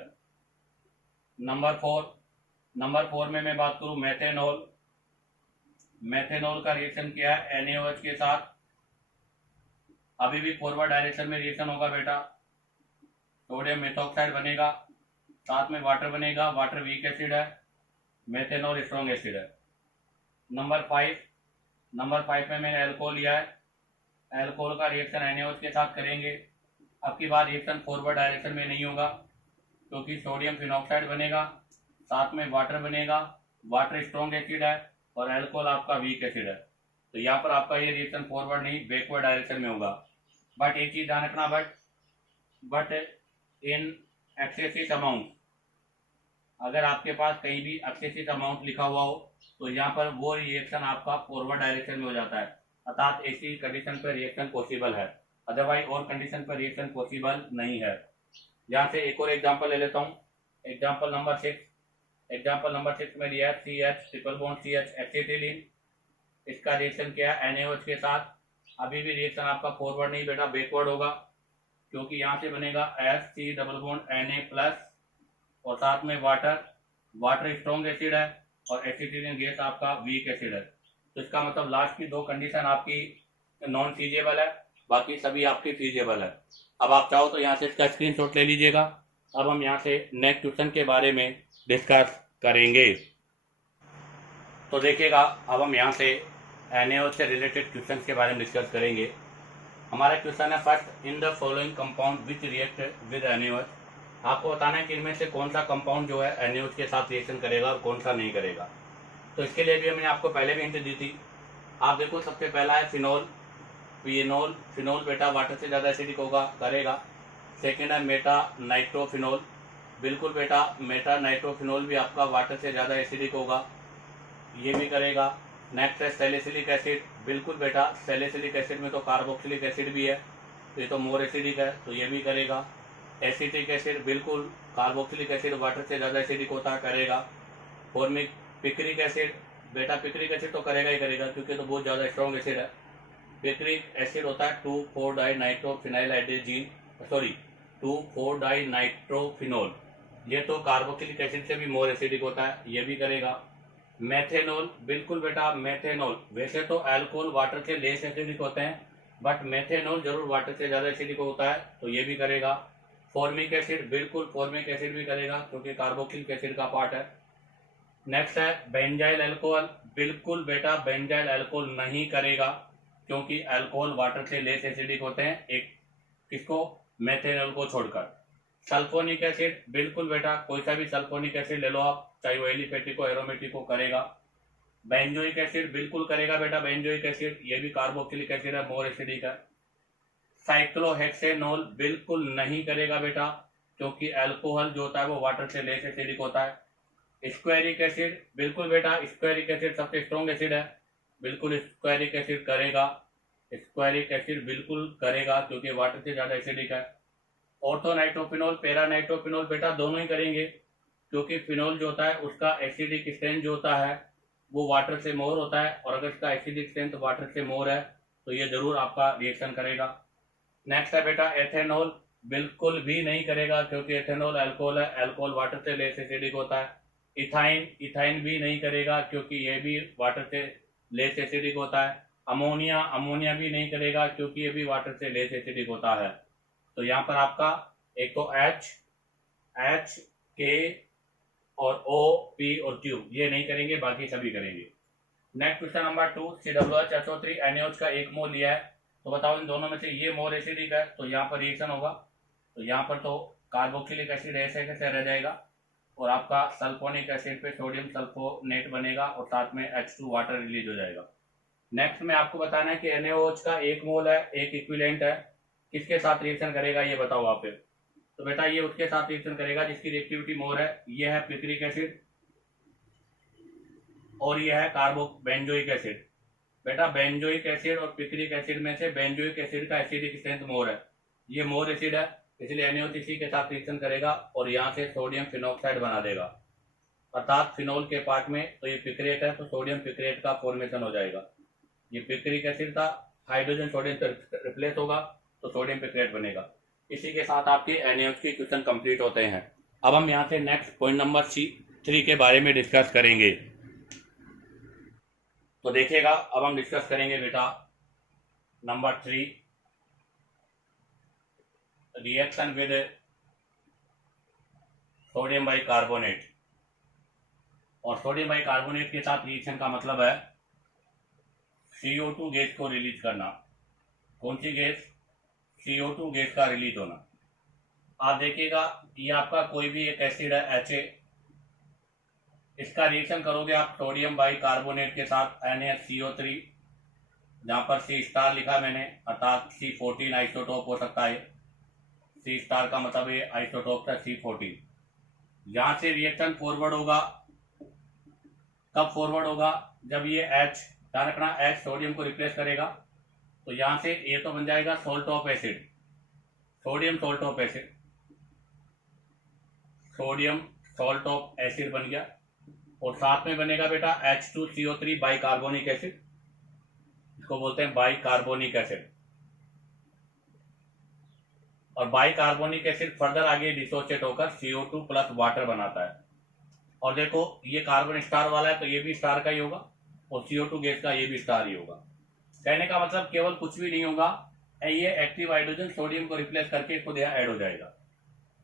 नंबर फोर में मैं बात करूं मेथेनॉल, मेथेनॉल का रिएक्शन किया है NaOH के साथ, अभी भी फॉरवर्ड डायरेक्शन में रिएक्शन होगा बेटा, सोडियम मेथॉक्साइड बनेगा, साथ में वाटर बनेगा, वाटर वीक एसिड है, मेथेनॉल स्ट्रॉन्ग एसिड है। नंबर फाइव में मैंने अल्कोहल लिया है, अल्कोहल का रिएक्शन NaOH के साथ करेंगे, अब की बार रिएक्शन फॉरवर्ड डायरेक्शन में नहीं होगा, क्योंकि सोडियम फिनॉक्साइड बनेगा, साथ में वाटर बनेगा, वाटर स्ट्रॉन्ग एसिड है और अल्कोहल आपका वीक एसिड है। तो यहाँ पर आपका ये रिएक्शन फॉरवर्ड नहीं बैकवर्ड डायरेक्शन में होगा। बट एक चीज ध्यान रखना, बट इन एक्सेसिव अमाउंट, अगर आपके पास कहीं भी एक्सेसिव अमाउंट लिखा हुआ हो तो यहाँ पर वो रिएक्शन आपका फॉरवर्ड डायरेक्शन में हो जाता है, अर्थात ऐसी कंडीशन पर रिएक्शन पॉसिबल है, अदरवाइज और कंडीशन पर रिएक्शन पॉसिबल नहीं है। यहाँ से एक और एग्जांपल ले लेता हूँ, एग्जांपल नंबर 6 में लिया CH triple bond CH acetylene, इसका रिएक्शन किया NaOH के साथ, अभी भी रिएक्शन आपका फॉरवर्ड नहीं बेटा बैकवर्ड होगा, क्योंकि यहाँ से बनेगा SC double bond Na plus और साथ में वाटर स्ट्रॉन्ग एसिड है और एसिटिलीन गैस आपका वीक एसिड है। तो इसका मतलब लास्ट की दो कंडीशन आपकी नॉन फीजिबल है, बाकी सभी आपकी फीजिबल है। अब आप चाहो तो यहाँ से इसका स्क्रीनशॉट ले लीजिएगा। अब हम यहाँ से नेक्स्ट क्वेश्चन के बारे में डिस्कस करेंगे। तो देखिएगा, अब हम यहाँ से NaOH से रिलेटेड क्वेश्चन के बारे में डिस्कस करेंगे। हमारा क्वेश्चन है first, in the following compound which react with NaOH। आपको बताना है कि इनमें से कौन सा कंपाउंड जो है NaOH के साथ रिएक्शन करेगा और कौन सा नहीं करेगा। तो इसके लिए भी मैंने आपको पहले भी हिंट दी थी। आप देखो, सबसे पहला है फिनॉल, फिनॉल बेटा वाटर से ज़्यादा एसिडिक होगा, करेगा। सेकेंड है मेटा नाइट्रोफिनॉल, बिल्कुल बेटा मेटा नाइट्रोफिनॉल भी आपका वाटर से ज़्यादा एसिडिक होगा, ये भी करेगा। नेक्स्ट है सैलिसिलिक एसिड। बिल्कुल बेटा, सैलिसिलिक एसिड में तो कार्बोक्सिलिक एसिड भी है, तो ये तो मोर एसिडिक है, तो ये भी करेगा। एसिटिक एसिड, बिल्कुल कार्बोक्सिलिक एसिड वाटर से ज़्यादा एसिडिक होता है, करेगा। फॉर्मिक पिक्रिक एसिड, बेटा पिक्रिक एसिड तो करेगा ही करेगा, क्योंकि तो बहुत ज़्यादा स्ट्रॉन्ग एसिड है। पिक्रिक एसिड होता है 2,4-डाई-नाइट्रोफिनाइल, सॉरी 2,4-डाई-नाइट्रोफिनोल, ये तो कार्बोक्सिलिक एसिड से भी मोर एसिडिक होता है, ये भी करेगा। मेथेनॉल, बिल्कुल बेटा मेथेनॉल, वैसे तो अल्कोहल वाटर से लेस एसिडिक होते हैं, बट मेथेनॉल जरूर वाटर से ज़्यादा एसिडिक होता है, तो ये भी करेगा। फॉर्मिक एसिड, बिल्कुल फॉर्मिक एसिड भी करेगा, क्योंकि कार्बोक्सिलिक एसिड का पार्ट है। नेक्स्ट है बेंजाइल अल्कोहल। बिल्कुल बेटा बेंजाइल अल्कोहल नहीं करेगा, क्योंकि अल्कोहल वाटर से लेस एसिडिक होते हैं, एक किसको, मेथेनॉल को छोड़कर। सल्फोनिक एसिड, बिल्कुल बेटा कोई सा भी सल्फोनिक एसिड ले लो आप, चाहे वो एलिफेटिक हो एरोमेटिक हो, करेगा। बेंजोइक एसिड बिल्कुल करेगा बेटा, बेंजोइक एसिड ये भी कार्बोक्सिलिक एसिड है, मोर एसिडिक है। साइक्लोहेक्सेनॉल बिल्कुल नहीं करेगा बेटा, क्योंकि अल्कोहल जो होता है वो वाटर से लेस एसिडिक होता है। स्क्वायरिक एसिड, बिल्कुल बेटा स्क्वायरिक एसिड सबसे स्ट्रॉन्ग एसिड है, बिल्कुल स्क्वायरिक एसिड करेगा। स्क्वायरिक एसिड बिल्कुल करेगा, क्योंकि वाटर से ज़्यादा एसिडिक है। ऑर्थोनाइट्रोफिनॉल, पैरानाइट्रोफिनॉल, बेटा दोनों ही करेंगे, क्योंकि फिनॉल जो होता है उसका एसिडिक स्ट्रेंथ जो होता है वो वाटर से मोर होता है, और अगर इसका एसिडिक स्ट्रेंथ वाटर से मोर है तो ये जरूर आपका रिएक्शन करेगा। नेक्स्ट है बेटा एथेनॉल, बिल्कुल भी नहीं करेगा, क्योंकि एथेनॉल अल्कोहल है, अल्कोहल वाटर से लेस एसिडिक होता है। इथाइन, इथाइन भी नहीं करेगा, क्योंकि ये भी वाटर से लेस एसिडिक होता है। अमोनिया, अमोनिया भी नहीं करेगा, क्योंकि ये भी वाटर से लेस एसिडिक होता है। तो यहाँ पर आपका एक तो H, K और O, P और Q ये नहीं करेंगे, बाकी सभी करेंगे। Next question number 2, COH NaOH का 1 मोल लिया है, तो बताओ इन दोनों में से ये मोर एसिडिक है, तो यहाँ पर रिएक्शन होगा, तो यहाँ पर तो कार्बोक्सिलिक एसिड ऐसे कैसे रह जाएगा, और आपका सल्फोनिक एसिड पे सोडियम सल्फोनेट बनेगा, और साथ में H2 वाटर रिलीज हो जाएगा। नेक्स्ट में आपको बताना है कि NaOH का 1 मोल है, एक इक्विवेलेंट है, किसके साथ रिएक्शन करेगा ये बताओ आप। तो बेटा ये उसके साथ रिएक्शन करेगा जिसकी रिएक्टिविटी मोर है, ये है पिक्रिक एसिड और ये है बेंजोइक एसिड। बेटा बेंजोइक एसिड और पिक्रिक एसिड में से बेंजोइक एसिड का एसिडिक स्ट्रेंथ मोर है, ये मोर एसिड है, इसलिए NaOH इसी के साथ रिएक्शन करेगा और यहाँ से सोडियम फिनॉक्साइड बना देगा, अर्थात फिनोल के पार्ट में, तो ये पिक्रेट है तो सोडियम पिक्रेट का फॉर्मेशन हो जाएगा। ये पिक्रिक एसिड था, हाइड्रोजन सोडियम से रिप्लेस होगा तो सोडियम पिक्रेट बनेगा। इसी के साथ आपके NaOH के क्वेश्चन कंप्लीट होते हैं। अब हम यहाँ से नेक्स्ट पॉइंट नंबर 3 के बारे में डिस्कस करेंगे। तो देखिएगा अब हम डिस्कस करेंगे बेटा number 3, reaction with sodium bicarbonate. और सोडियम बाइकार्बोनेट के साथ रिएक्शन का मतलब है CO2 गैस को रिलीज करना। कौन सी गैस? CO2 गैस का रिलीज होना। आप देखिएगा ये आपका कोई भी एक एसिड है HA, इसका रिएक्शन करोगे आप सोडियम बाइकार्बोनेट के साथ NaCO3, जहाँ पर C स्टार लिखा मैंने, अर्थात C14 आइसोटोप हो सकता है। C स्टार का मतलब है आइसोटोप है C14। यहाँ से रिएक्शन फॉरवर्ड होगा, कब फॉरवर्ड होगा? जब ये H, ध्यान रखना H सोडियम को रिप्लेस करेगा, तो यहाँ से ये तो बन जाएगा salt of acid, sodium salt of acid, sodium salt of acid बन गया, और साथ में बनेगा बेटा H2CO3 बाइकार्बोनिक एसिड, इसको बोलते हैं बाइकार्बोनिक एसिड। और बाइकार्बोनिक एसिड फर्दर आगे डिसोसिएट होकर CO2 प्लस वाटर बनाता है। और देखो ये कार्बन स्टार वाला है तो ये भी स्टार का ही होगा, और CO2 गैस का ये भी स्टार ही होगा। कहने का मतलब केवल कुछ भी नहीं होगा, ये एक्टिव हाइड्रोजन सोडियम को रिप्लेस करके खुद यहाँ ऐड हो जाएगा।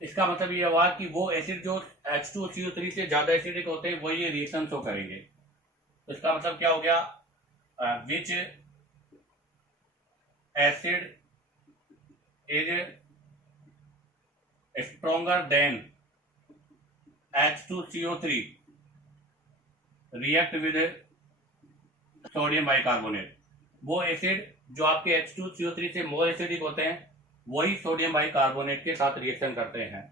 इसका मतलब ये हुआ कि वो एसिड जो H2CO3 से ज्यादा एसिडिक होते हैं वो ये रिएक्शन शो करेंगे। तो इसका मतलब क्या हो गया? विच acid is stronger then H2CO3 react with sodium bicarbonate. वो एसिड जो आपके H2CO3 से मोर एसिडिक होते हैं वही सोडियम बाइकार्बोनेट के साथ रिएक्शन करते हैं।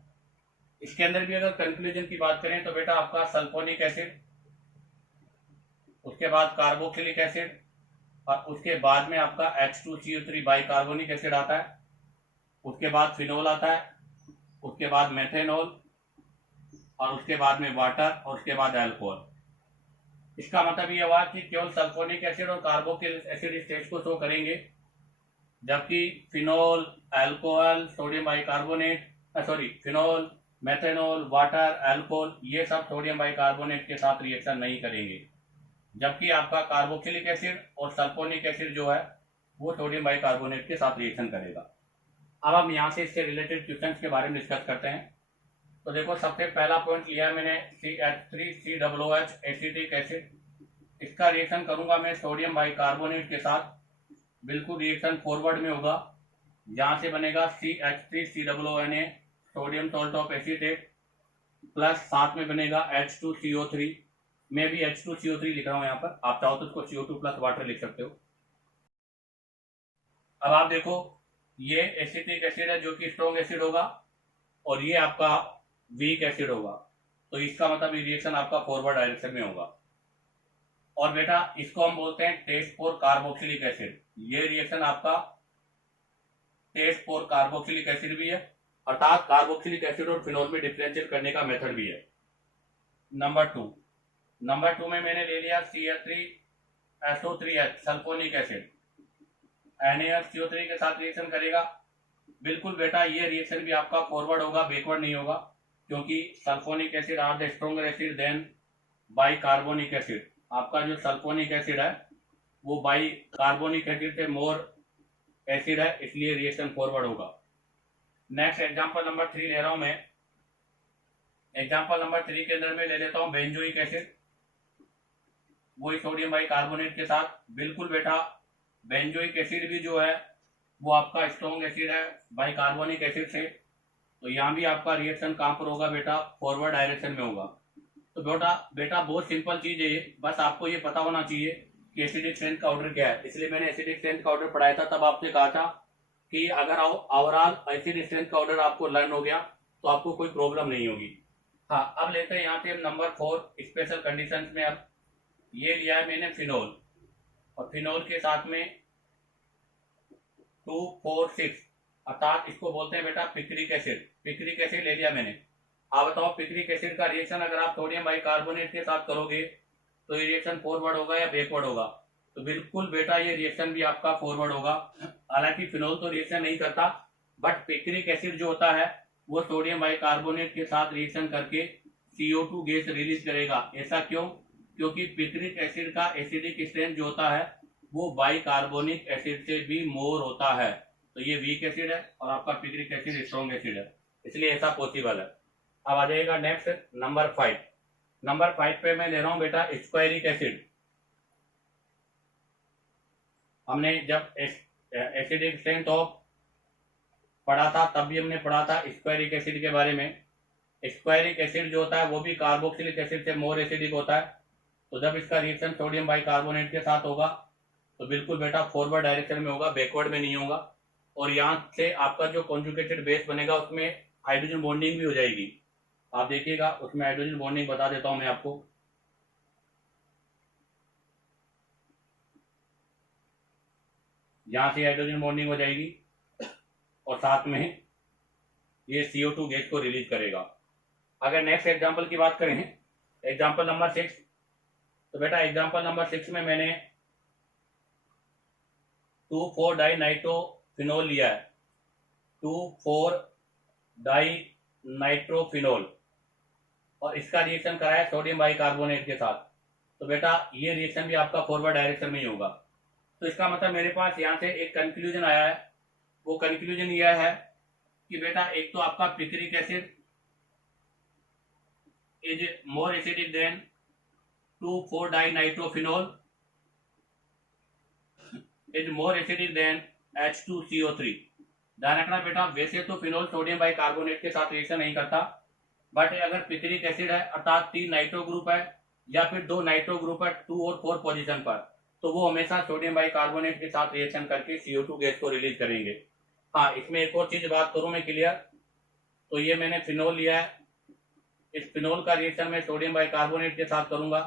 इसके अंदर भी अगर कंक्लूजन की बात करें तो बेटा आपका सल्फोनिक एसिड, उसके बाद कार्बोक्सिलिक एसिड, और उसके बाद में आपका H2CO3 बाइकार्बोनिक एसिड आता है, उसके बाद फिनोल आता है, उसके बाद मेथेनॉल, और उसके बाद में वाटर, और उसके बाद अल्कोहल। इसका मतलब ये हुआ कि केवल सल्फोनिक एसिड और कार्बोक्सिलिक एसिड इस स्टेज को शो करेंगे, जबकि phenol, alcohol, sodium bicarbonate, phenol, methanol, water, alcohol, ये सब सोडियम बाइकार्बोनेट के साथ रिएक्शन नहीं करेंगे, जबकि आपका कार्बोक्सिलिक एसिड और सल्फोनिक एसिड जो है वो सोडियम बाइकार्बोनेट के साथ रिएक्शन करेगा। अब हम यहाँ से इससे रिलेटेड क्वेश्चंस के बारे में डिस्कस करते हैं। तो देखो, सबसे पहला पॉइंट लिया है मैंने CH3COOH एसिटिक एसिड। इसका रिएक्शन करूंगा मैं सोडियम बाइकार्बोनेट के साथ, बिल्कुल रिएक्शन फॉरवर्ड में होगा। यहाँ से बनेगा CH3COONA sodium salt of acetate, plus साथ में बनेगा H2CO3। मैं भी H2CO3 लिख रहा हूँ यहाँ पर, आप चाहो तो उसको CO2 प्लस वाटर लिख सकते हो। अब आप देखो, ये एसिटिक एसिड है जो कि स्ट्रॉन्ग एसिड होगा, और ये आपका वीक एसिड होगा, तो इसका मतलब ये रिएक्शन आपका फॉरवर्ड डायरेक्शन में होगा। और बेटा इसको हम बोलते हैं टेस्ट फॉर कार्बोक्सिलिक एसिड। ये रिएक्शन आपका टेस्ट फॉर कार्बोक्सिलिक एसिड भी है, अर्थात कार्बोक्सिलिक एसिड और फिनोल में डिफरेंशिएट करने का मेथड भी है। नंबर टू में मैंने ले लिया CH3SO3H सल्फोनिक एसिड, NaCO3 के साथ रिएक्शन करेगा। बिल्कुल बेटा, ये रिएक्शन भी आपका फॉरवर्ड होगा, बैकवर्ड नहीं होगा, क्योंकि sulphonic acid are the stronger acid than bicarbonic acid. आपका जो सल्फोनिक एसिड है वो बाइकार्बोनिक एसिड से मोर एसिड है, इसलिए रिएक्शन फॉरवर्ड होगा। नेक्स्ट एग्जांपल नंबर 3 ले रहा हूं मैं। एग्जांपल नंबर 3 के अंदर में ले लेता हूं बेंजोइक एसिड, वही सोडियम बाइकार्बोनेट के साथ। बिल्कुल बेटा, बेंजोइक एसिड भी जो है वो आपका स्ट्रॉन्ग एसिड है बाइकार्बोनिक एसिड से, तो यहाँ भी आपका रिएक्शन कहाँ पर होगा बेटा? फॉरवर्ड डायरेक्शन में होगा। तो बेटा बहुत सिंपल चीज है ये, बस आपको ये पता होना चाहिए कि एसिडिक स्ट्रेंथ का ऑर्डर क्या है। इसलिए मैंने एसिडिक स्ट्रेंथ का ऑर्डर पढ़ाया था, तब आपसे कहा था कि अगर ओवरऑल एसिडिक स्ट्रेंथ का ऑर्डर आपको लर्न हो गया तो आपको कोई प्रॉब्लम नहीं होगी। हाँ, अब लेते हैं यहाँ से नंबर 4 स्पेशल कंडीशंस में। अब ये लिया है मैंने फिनोल, और फिनोल के साथ में 2,4,6, अर्थात इसको बोलते हैं बेटा पिक्रिक एसिड। पिक्रिक एसिड ले लिया मैंने। आप बताओ, पिक्रिक एसिड का रिएक्शन अगर आप सोडियम बाइकार्बोनेट के साथ करोगे तो ये रिएक्शन फॉरवर्ड होगा या बैकवर्ड होगा? तो बिल्कुल बेटा, ये रिएक्शन भी आपका फॉरवर्ड होगा। हालांकि फिनोल तो रिएक्शन नहीं करता, बट पिक्रिक एसिड जो होता है वो सोडियम बाइकार्बोनेट के साथ रिएक्शन करके CO2 गैस रिलीज करेगा। ऐसा क्यों? क्योंकि पिक्रिक एसिड का एसिडिक स्ट्रेंथ जो होता है वो बाइकार्बोनिक एसिड से भी मोर होता है। तो ये वीक एसिड है और आपका पिक्रिक एसिड स्ट्रॉन्ग एसिड है, इसलिए ऐसा पॉसिबल है। अब आ जाएगा नेक्स्ट नंबर 5। नंबर 5 पे मैं ले रहा हूं बेटा स्क्वायरिक एसिड। हमने जब एसिडिक स्ट्रेंथ ऑफ पढ़ा था तब भी हमने पढ़ा था स्क्वायरिक एसिड के बारे में। स्क्वायरिक एसिड जो होता है वो भी कार्बोक्सिलिक एसिड से मोर एसिडिक होता है। तो जब इसका रिएक्शन सोडियम बाइकार्बोनेट के साथ होगा तो बिल्कुल बेटा फॉरवर्ड डायरेक्शन में होगा, बैकवर्ड में नहीं होगा। और यहाँ से आपका जो कॉन्जुगेटेड बेस बनेगा उसमें हाइड्रोजन बॉन्डिंग भी हो जाएगी। आप देखिएगा, उसमें हाइड्रोजन बॉन्डिंग बता देता हूं मैं आपको। यहां से हाइड्रोजन बॉन्डिंग हो जाएगी और साथ में ये CO2 गैस को रिलीज करेगा। अगर नेक्स्ट एग्जांपल की बात करें, एग्जांपल नंबर 6, तो बेटा एग्जांपल नंबर 6 में मैंने 2,4-डाइनाइट्रोफिनोल लिया है। 2,4-डाइनाइट्रोफिनोल, और इसका रिएक्शन कराया सोडियम बाइकार्बोनेट के साथ। तो बेटा ये रिएक्शन भी आपका फॉरवर्ड डायरेक्शन में ही होगा। तो इसका मतलब मेरे पास यहाँ से एक कंक्लूजन आया है। वो कंक्लूजन यह है कि बेटा एक तो आपका picric acid is more acidic than two four dinitrophenol is more acidic than H2CO3। ध्यान रखना बेटा, वैसे तो फिनोल सोडियम बाइकार्बोनेट के साथ रिएक्शन नहीं करता, बट अगर पिक्रिक एसिड है अर्थात 3 नाइट्रो ग्रुप है या फिर 2 नाइट्रो ग्रुप है 2 और 4 पोजीशन पर, तो वो हमेशा सोडियम बाइकार्बोनेट के साथ रिएक्शन करके CO2 गैस को रिलीज करेंगे। हाँ, इसमें एक और चीज बात करूं मैं क्लियर, तो ये मैंने फिनोल लिया है। इस फिनोल का रिएक्शन मैं सोडियम बाइकार्बोनेट के साथ करूंगा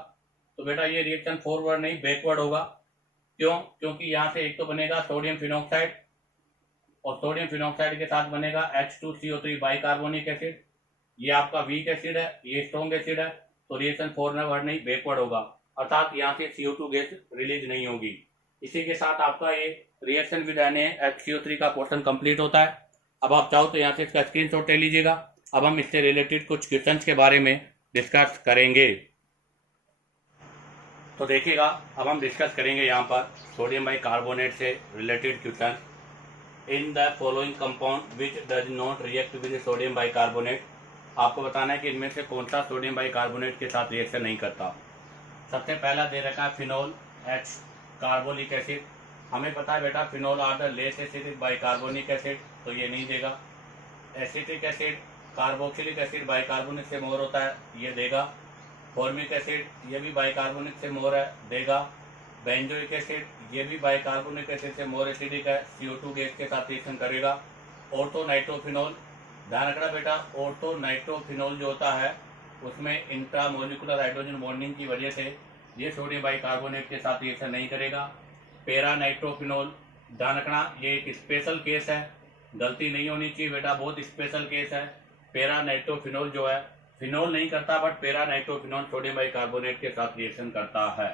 तो बेटा ये रिएक्शन फॉरवर्ड नहीं बैकवर्ड होगा। क्यों? क्योंकि यहाँ से एक तो बनेगा सोडियम फिनॉक्साइड और सोडियम फिनॉक्साइड के साथ बनेगा H2CO3 बाइकार्बोनिक एसिड। ये आपका वीक एसिड है, ये स्ट्रॉन्ग एसिड है, तो रिएक्शन फॉरवर्ड नहीं बैकवर्ड होगा, अर्थात यहाँ से CO2 गैस रिलीज नहीं होगी। इसी के साथ आपका ये रिएक्शन विद NaHCO3 का पोर्शन कंप्लीट होता है। अब आप चाहो तो यहाँ से इसका स्क्रीनशॉट ले लीजिएगा। अब हम इससे रिलेटेड कुछ क्वेश्चंस के बारे में डिस्कस करेंगे। तो देखिएगा, अब हम डिस्कस करेंगे यहाँ पर सोडियम बाइकार्बोनेट से related question. In the following compound which does not react with sodium bicarbonate, आपको बताना है कि इनमें से कौन सा सोडियम बाइकार्बोनेट के साथ रिएक्शन नहीं करता। सबसे पहला दे रखा है फिनोल H कार्बोलिक एसिड। हमें पता है बेटा phenol are the less acidic bicarbonic acid, तो ये नहीं देगा। Acetic acid carboxylic acid bicarbonic से मोर होता है, ये देगा। फॉर्मिक एसिड ये भी बाइकार्बोनिक से मोर है, देगा। बेंजोइक एसिड ये भी बाइकार्बोनिक एसिड से मोर एसिडिक है, CO2 गैस के साथ रिएक्शन करेगा। ऑर्थो नाइट्रोफिनोल, ध्यान रखना बेटा, ऑर्थो नाइट्रोफिनोल जो होता है उसमें इंट्रामोलिकुलर हाइड्रोजन बॉन्डिंग की वजह से ये सोडियम बाइकार्बोनेट के साथ रिएक्शन नहीं करेगा। पेरा नाइट्रोफिनोल, ध्यान रखना ये एक स्पेशल केस है, गलती नहीं होनी चाहिए बेटा, बहुत स्पेशल केस है। पेरा नाइट्रोफिनोल जो है फिनोल नहीं करता, बट पेरा नाइट्रोफिनोल सोडियम बाइकार्बोनेट के साथ रिएक्शन करता है।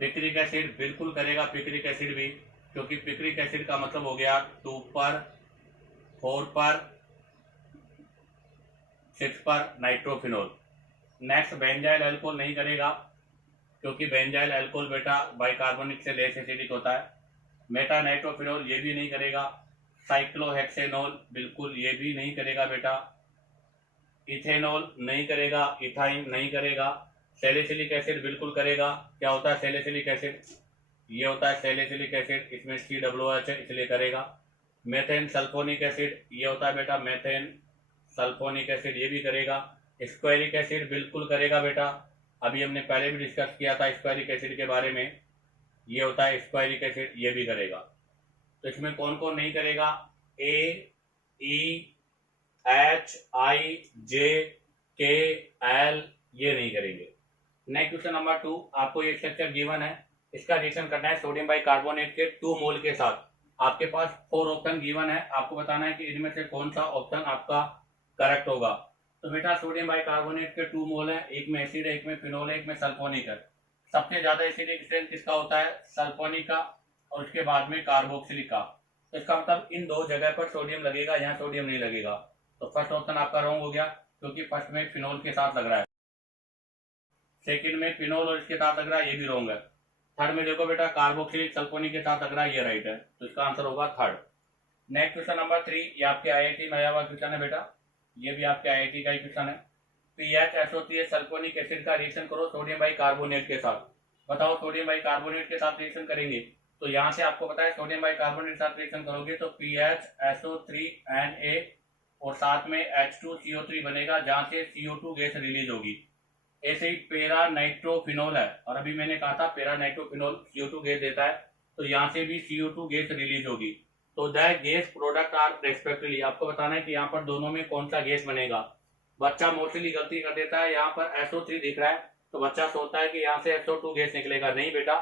पिक्रिक एसिड बिल्कुल करेगा, पिक्रिक एसिड भी, क्योंकि पिक्रिक एसिड का मतलब हो गया 2 पर 4 पर 6 पर नाइट्रोफिनोल। नेक्स्ट बेंजाइल अल्कोहल नहीं करेगा, क्योंकि बेंजाइल अल्कोहल बेटा बाइकार्बोनिक से लेस एसिडिक होता है। मेटा नाइट्रोफिनोल ये भी नहीं करेगा। साइक्लोहेक्सेनोल बिल्कुल ये भी नहीं करेगा बेटा। इथेनॉल नहीं करेगा, इथाइन नहीं करेगा। सैलिसिलिक एसिड बिल्कुल करेगा। क्या होता है सैलिसिलिक एसिड? ये होता है सैलिसिलिक एसिड, इसमें COOH है इसलिए करेगा। मेथेन सल्फोनिक एसिड ये होता है बेटा मेथेन सल्फोनिक एसिड, ये भी करेगा। स्क्वायरिक एसिड बिल्कुल करेगा बेटा, अभी हमने पहले भी डिस्कस किया था स्क्वायरिक एसिड के बारे में, ये होता है स्क्वायरिक एसिड, ये भी करेगा। तो इसमें कौन कौन नहीं करेगा? AEHIJKL ये नहीं करेंगे। नेक्स्ट क्वेश्चन नंबर 2, आपको ये स्ट्रक्चर गिवन है, इसका रिएक्शन करना है सोडियम बाइकार्बोनेट के 2 मोल के साथ। आपके पास 4 ऑप्शन गिवन है, आपको बताना है कि इनमें से कौन सा ऑप्शन आपका करेक्ट होगा। तो बेटा सोडियम बाइकार्बोनेट के 2 मोल है, एक में एसिड है, एक में फिनोल है, एक में सल्फोनिक है। सबसे ज्यादा एसिडिक स्ट्रेंथ किसका होता है? सल्फोनिक का, और उसके बाद में कार्बोक्सिलिक का। तो इसका मतलब इन 2 जगह पर सोडियम लगेगा, यहाँ सोडियम नहीं लगेगा। तो फर्स्ट ऑप्शन आपका रॉन्ग हो गया, क्योंकि फर्स्ट में फिनोल के साथ लग रहा है, सेकंड में फिनोल और इसके साथ लग रहा है, ये भी रॉन्ग है। थर्ड में देखो बेटा कार्बोक्सिलिक सल्फोनिक के साथ लग रहा है, ये राइट है, तो इसका आंसर होगा थर्ड। नेक्स्ट क्वेश्चन नंबर 3, ये आपके IIT में आया हुआ क्वेश्चन है बेटा, ये भी आपके IIT का ही क्वेश्चन है। PHSO3 सल्फोनिक एसिड का रिएक्शन करो सोडियम बाइकार्बोनेट के साथ। बताओ सोडियम बाइकार्बोनेट के साथ रिएक्शन करेंगे, तो यहाँ से आपको पता है सोडियम बाइकार्बोनेट के साथ रिएक्शन करोगे तो PHSO3Na और साथ में H2CO3 बनेगा, जहां से CO2 गैस रिलीज होगी। ऐसे ही पेरा नाइट्रोफिनोल है, और अभी मैंने कहा था पेरा नाइट्रोफिनोल CO2 गैस देता है, तो यहाँ से भी CO2 गैस रिलीज होगी। तो the gas product are respectively, आपको बताना है कि यहाँ पर दोनों में कौन सा गैस बनेगा। बच्चा मोस्टली गलती कर देता है, यहाँ पर SO3 दिख रहा है तो बच्चा सोचता है कि यहाँ से SO2 गैस निकलेगा। नहीं बेटा,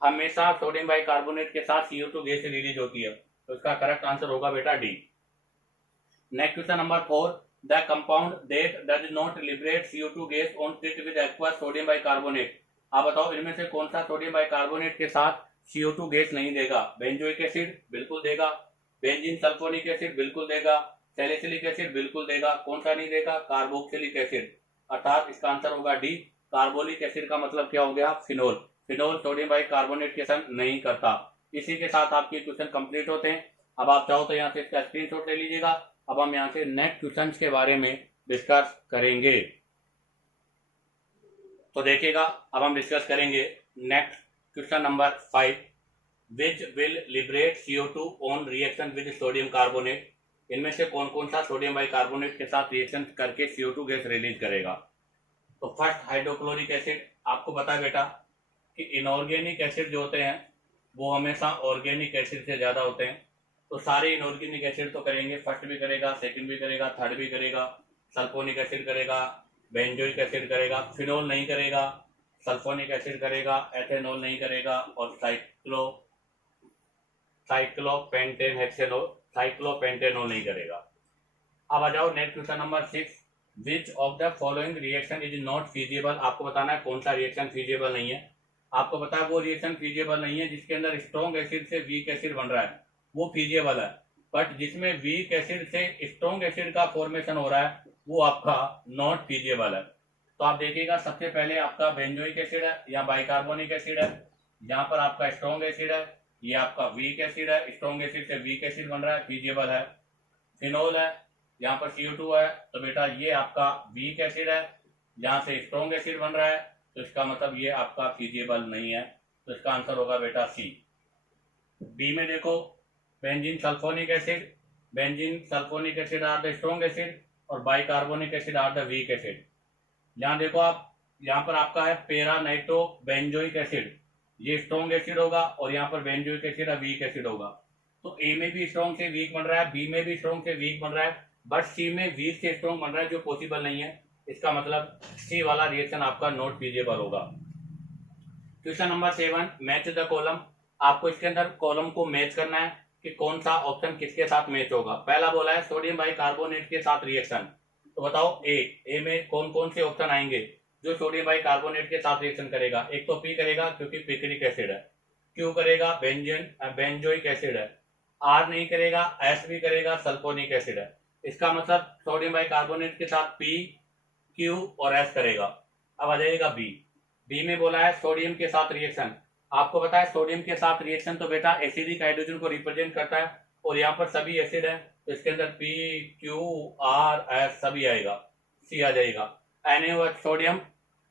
हमेशा सोडियम बाइकार्बोनेट के साथ CO2 गैस रिलीज होती है, तो इसका करेक्ट आंसर होगा बेटा D. Next question number 4, the compound that does not liberate CO2 gas on treat with aqua sodium bicarbonate. आप बताओ इनमें से कौन सा सोडियम बाइकार्बोनेट के साथ CO2 गैस नहीं देगा? बेंजोइक एसिड बिल्कुल देगा, बेंजीन सल्फोनिक एसिड बिल्कुल देगा, सैलिसिलिक एसिड बिल्कुल देगा, कौन सा नहीं देगा? कार्बोक्सिलिक एसिड, अर्थात इसका आंसर होगा डी। कार्बोलिक एसिड का मतलब क्या हो गया? फिनोल। फिनोल सोडियम बाइकार्बोनेट के साथ नहीं करता। इसी के साथ आपके क्वेश्चन कंप्लीट होते हैं। अब आप चाहो तो यहाँ से इसका स्क्रीनशॉट ले लीजिएगा। अब हम यहाँ से नेक्स्ट क्वेश्चन के बारे में डिस्कस करेंगे। तो देखिएगा, अब हम डिस्कस करेंगे next question number 5, which will liberate CO2 on reaction with sodium carbonate. इनमें से कौन कौन सा सोडियम बाइकार्बोनेट के साथ रिएक्शन करके CO2 गैस रिलीज करेगा? तो फर्स्ट हाइड्रोक्लोरिक एसिड, आपको पता है बेटा कि इनऑर्गेनिक एसिड जो होते हैं वो हमेशा ऑर्गेनिक एसिड से ज्यादा होते हैं, तो सारे इनऑर्गेनिक एसिड तो करेंगे, फर्स्ट भी करेगा, सेकंड भी करेगा, थर्ड भी करेगा, सल्फोनिक एसिड करेगा, बेंजोइक एसिड करेगा, फिनोल नहीं करेगा, सल्फोनिक एसिड करेगा, एथेनॉल नहीं करेगा, और साइक्लोपेंटेनोल नहीं करेगा। अब आ जाओ next question number 6, which of the following reaction is not feasible. आपको बताना है कौन सा रिएक्शन फीजिबल नहीं है। आपको पता है वो रिएक्शन फीजिबल नहीं है जिसके अंदर स्ट्रॉन्ग एसिड से वीक एसिड बन रहा है, वो फीजिबल है। बट जिसमें वीक एसिड से स्ट्रॉन्ग एसिड का फॉर्मेशन हो रहा है वो आपका नॉट फीजिबल है। तो आप देखिएगा सबसे पहले आपका बेंजोइक एसिड है या बाइकार्बोनिक एसिड है, यहाँ पर आपका स्ट्रॉन्ग एसिड है, ये आपका वीक एसिड है, स्ट्रॉन्ग एसिड से वीक एसिड बन रहा है, फीजिबल है। फिनोल है, यहाँ पर CO2 है, तो बेटा ये आपका वीक एसिड है, यहाँ से स्ट्रॉन्ग एसिड बन रहा है, तो इसका मतलब ये आपका फीजिबल नहीं है। तो इसका आंसर होगा बेटा सी। बी में देखो, benzene sulphonic acid are the strong acid और bicarbonic acid are the weak acid. यहाँ देखो आप, यहाँ पर आपका है पेरा नाइट्रो बेंजोइक एसिड, ये स्ट्रॉन्ग एसिड होगा, और यहाँ पर बेंजोइक एसिड वीक एसिड होगा। तो ए में भी स्ट्रॉन्ग से वीक बन रहा है, बी में भी स्ट्रॉन्ग से वीक बन रहा है, बट सी में वीक से स्ट्रॉन्ग बन रहा है, जो पॉसिबल नहीं है। इसका मतलब सी वाला रिएक्शन आपका नॉट फीजिबल होगा। Question number 7, match the column. आपको इसके अंदर कॉलम को मैच करना है कि कौन सा ऑप्शन किसके साथ मैच होगा। पहला बोला है सोडियम बाइकार्बोनेट के साथ रिएक्शन, तो बताओ ए में कौन कौन से ऑप्शन आएंगे जो सोडियम बाइकार्बोनेट के साथ रिएक्शन करेगा। एक तो पी करेगा क्योंकि पिक्रिक एसिड है, क्यू करेगा बेंजोइक एसिड है, आर नहीं करेगा, एस भी करेगा, सल्फोनिक एसिड है। इसका मतलब सोडियम बाइकार्बोनेट के साथ पी, क्यू और एस करेगा। अब आ जाएगा बी में बोला है सोडियम के साथ रिएक्शन। आपको पता है सोडियम के साथ रिएक्शन तो बेटा एसिडिक हाइड्रोजन को रिप्रेजेंट करता है, और यहाँ पर सभी एसिड है, तो इसके अंदर पी, क्यू, आर, एस सभी आएगा, सी आ जाएगा। NaOH सोडियम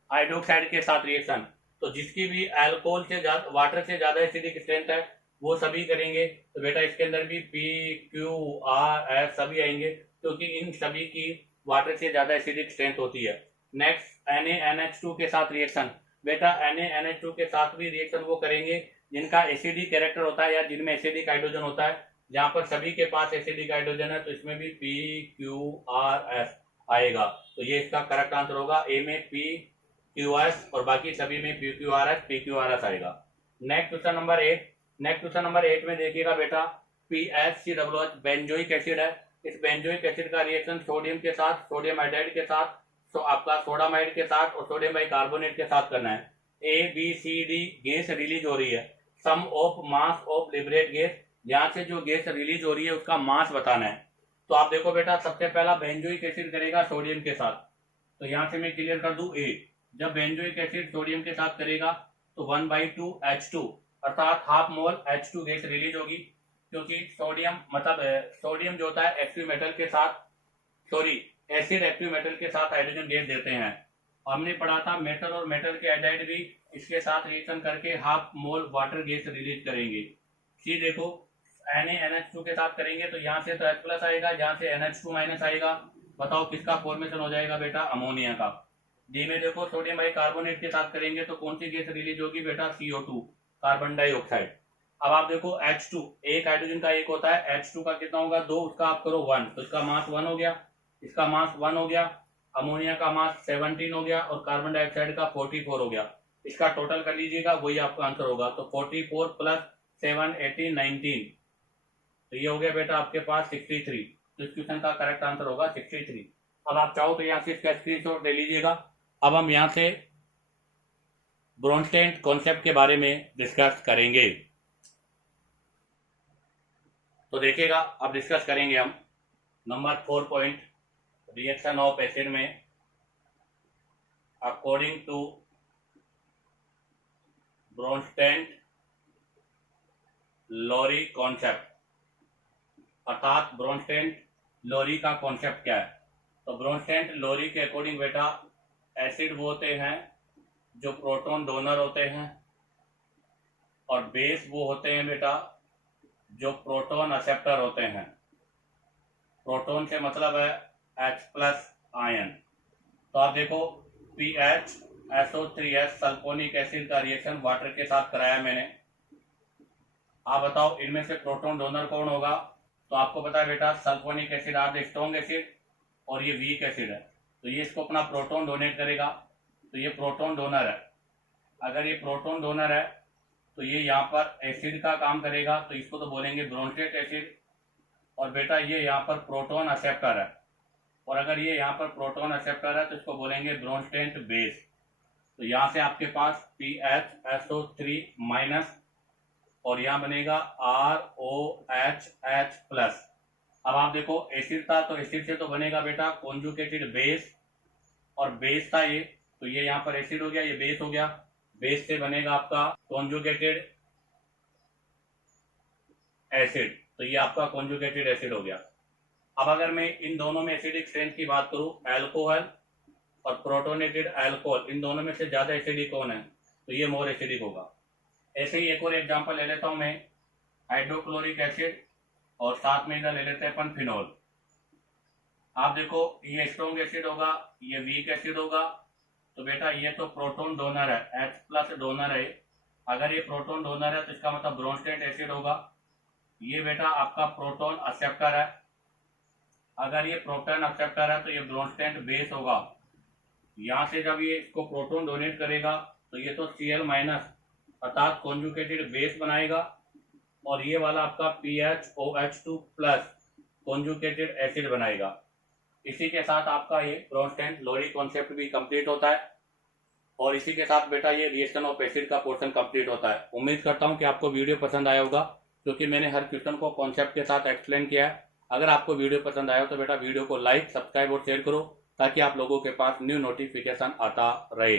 हाइड्रोक्साइड के साथ रिएक्शन, तो जिसकी भी अल्कोहल से ज्यादा, वाटर से ज्यादा एसिडिक स्ट्रेंथ है वो सभी करेंगे, तो बेटा इसके अंदर भी पी, क्यू, आर, एस सभी आएंगे, क्योंकि इन सभी की वाटर से ज्यादा एसिडिक स्ट्रेंथ होती है। नेक्स्ट NaNH2 के साथ रिएक्शन, बेटा NaNH2 के साथ भी रिएक्शन वो करेंगे जिनका एसिडिक कैरेक्टर होता है या जिनमें एसिडिक हाइड्रोजन होता है। जहां पर सभी के पास एसिडिक हाइड्रोजन है तो इसमें भी पी, क्यू, आर, एस आएगा, तो ये इसका करेक्ट आंसर होगा। ए में पी, क्यू, एस और बाकी सभी में P, Q, R, S, P, Q, R, S आएगा। नेक्स्ट क्वेश्चन नंबर 8 में देखिएगा बेटा, PHCOOH बेंजोइक एसिड है। इस बेंजोइक एसिड का रिएक्शन सोडियम के साथ, सोडियम हाइड्राइड के साथ, तो आपका सोडामाइड के साथ और सोडियम बाइकार्बोनेट के साथ करना है। ABCD गैस रिलीज हो रही है, sum of mass of liberate gas, यहाँ से जो गैस रिलीज हो रही है उसका मास बताना है। तो आप देखो बेटा, सबसे पहला बेंजोइक एसिड करेगा सोडियम के साथ, तो यहाँ से मैं क्लियर कर दूं ए, जब बेंजोइक एसिड सोडियम के साथ करेगा तो 1/2 H2 अर्थात half mole H2 gas release होगी, क्योंकि सोडियम मतलब सोडियम जो होता है एक्टिव मेटल के साथ, सॉरी एसिड एक्टिव मेटल के साथ हाइड्रोजन गैस देते हैं। हमने पढ़ा था मेटल और मेटल के हाइड्राइड भी इसके साथ रिएक्शन करके half mole water gas release करेंगे। सी देखो, NaNH2 के साथ करेंगे तो यहाँ से तो H प्लस आएगा, यहाँ से NH2 माइनस आएगा, बताओ किसका फॉर्मेशन हो जाएगा बेटा, अमोनिया का। डी में देखो, सोडियम बाइकार्बोनेट के साथ करेंगे तो कौन सी गैस रिलीज होगी बेटा, CO2 कार्बन डाइऑक्साइड। अब आप देखो H2, एक हाइड्रोजन का एक होता है, H2 का कितना होगा 2, उसका आप करो 1, तो इसका मास 1 हो गया, इसका मास 1 हो गया, अमोनिया का मास 17 हो गया और कार्बन डाइऑक्साइड का 44 हो गया। इसका टोटल कर लीजिएगा, वही आपका आंसर होगा। तो 44 प्लस 7 18 19, तो ये हो गया बेटा आपके पास 63। तो इस क्वेश्चन का करेक्ट आंसर होगा 63। अब आप चाहो तो यहाँ से इसका स्क्रीनशॉट ले लीजिएगा। अब हम यहाँ से ब्रोंस्टेन कॉन्सेप्ट के बारे में डिस्कस करेंगे। तो देखिएगा, अब डिस्कस करेंगे हम number 4 point, reaction of acid में अकॉर्डिंग टू ब्रोंस्टेन-लोरी कॉन्सेप्ट, अर्थात ब्रोंस्टेन-लोरी का कॉन्सेप्ट क्या है। तो ब्रोंस्टेन-लोरी के अकॉर्डिंग बेटा, एसिड वो होते हैं जो प्रोटॉन डोनर होते हैं, और बेस वो होते हैं बेटा जो प्रोटॉन एक्सेप्टर होते हैं। प्रोटॉन से मतलब है H प्लस आयन। तो आप देखो, PHSO3S सल्फोनिक एसिड का रिएक्शन वाटर के साथ कराया मैंने। आप बताओ इनमें से प्रोटॉन डोनर कौन होगा। तो आपको पता है बेटा, sulphonic acid are the strong acid और ये वीक एसिड है, तो ये इसको अपना प्रोटॉन डोनेट करेगा, तो ये प्रोटॉन डोनर है। अगर ये प्रोटॉन डोनर है तो ये यहाँ पर एसिड का काम करेगा, तो इसको तो बोलेंगे ब्रोंस्टेट एसिड। और बेटा ये यहाँ पर प्रोटॉन एक्सेप्टर है, और अगर ये यहाँ पर प्रोटॉन एक्सेप्टर है तो इसको बोलेंगे ब्रोंस्टेट बेस। तो यहाँ से आपके पास PHSO3 माइनस, और यहाँ बनेगा ROHH प्लस। अब आप देखो एसिड था तो एसिड से तो बनेगा बेटा कॉन्जुगेटेड बेस, और बेस था ये, तो ये यहाँ पर एसिड हो गया, ये बेस हो गया, बेस से बनेगा आपका कॉन्जुगेटेड एसिड, तो ये आपका कॉन्जुगेटेड एसिड हो गया। अब अगर मैं इन दोनों में एसिडिक स्ट्रेंथ की बात करूं, अल्कोहल और प्रोटोनेटेड अल्कोहल, इन दोनों में से ज्यादा एसिडिक कौन है, तो ये मोर एसिडिक होगा। ऐसे ही एक और एग्जांपल ले लेता हूं मैं, हाइड्रोक्लोरिक एसिड, और साथ में इधर ले लेते हैं अपन फिनॉल। आप देखो ये स्ट्रॉन्ग एसिड होगा, ये वीक एसिड होगा, तो बेटा ये तो प्रोटॉन डोनर है, H प्लस डोनर है। अगर ये प्रोटॉन डोनर है तो इसका मतलब ब्रोंस्टेट एसिड होगा। ये बेटा आपका प्रोटॉन एक्सेप्टर है, अगर ये प्रोटॉन एक्सेप्टर है तो ये ब्रोंस्टेट बेस होगा। यहाँ से जब ये इसको प्रोटॉन डोनेट करेगा तो ये तो Cl माइनस अर्थात कॉन्जुगेटेड बेस बनाएगा, और ये वाला आपका PHOH2 प्लस कॉन्जुगेटेड एसिड बनाएगा। इसी के साथ आपका ये ब्रोंस्टेट लोरी कॉन्सेप्ट भी कंप्लीट होता है, और इसी के साथ बेटा ये रिएक्शन ऑफ एसिड का पोर्शन कंप्लीट होता है। उम्मीद करता हूँ कि आपको वीडियो पसंद आया होगा, क्योंकि मैंने हर क्वेश्चन को कॉन्सेप्ट के साथ एक्सप्लेन किया है। अगर आपको वीडियो पसंद आया हो तो बेटा वीडियो को लाइक, सब्सक्राइब और शेयर करो, ताकि आप लोगों के पास न्यू नोटिफिकेशन आता रहे।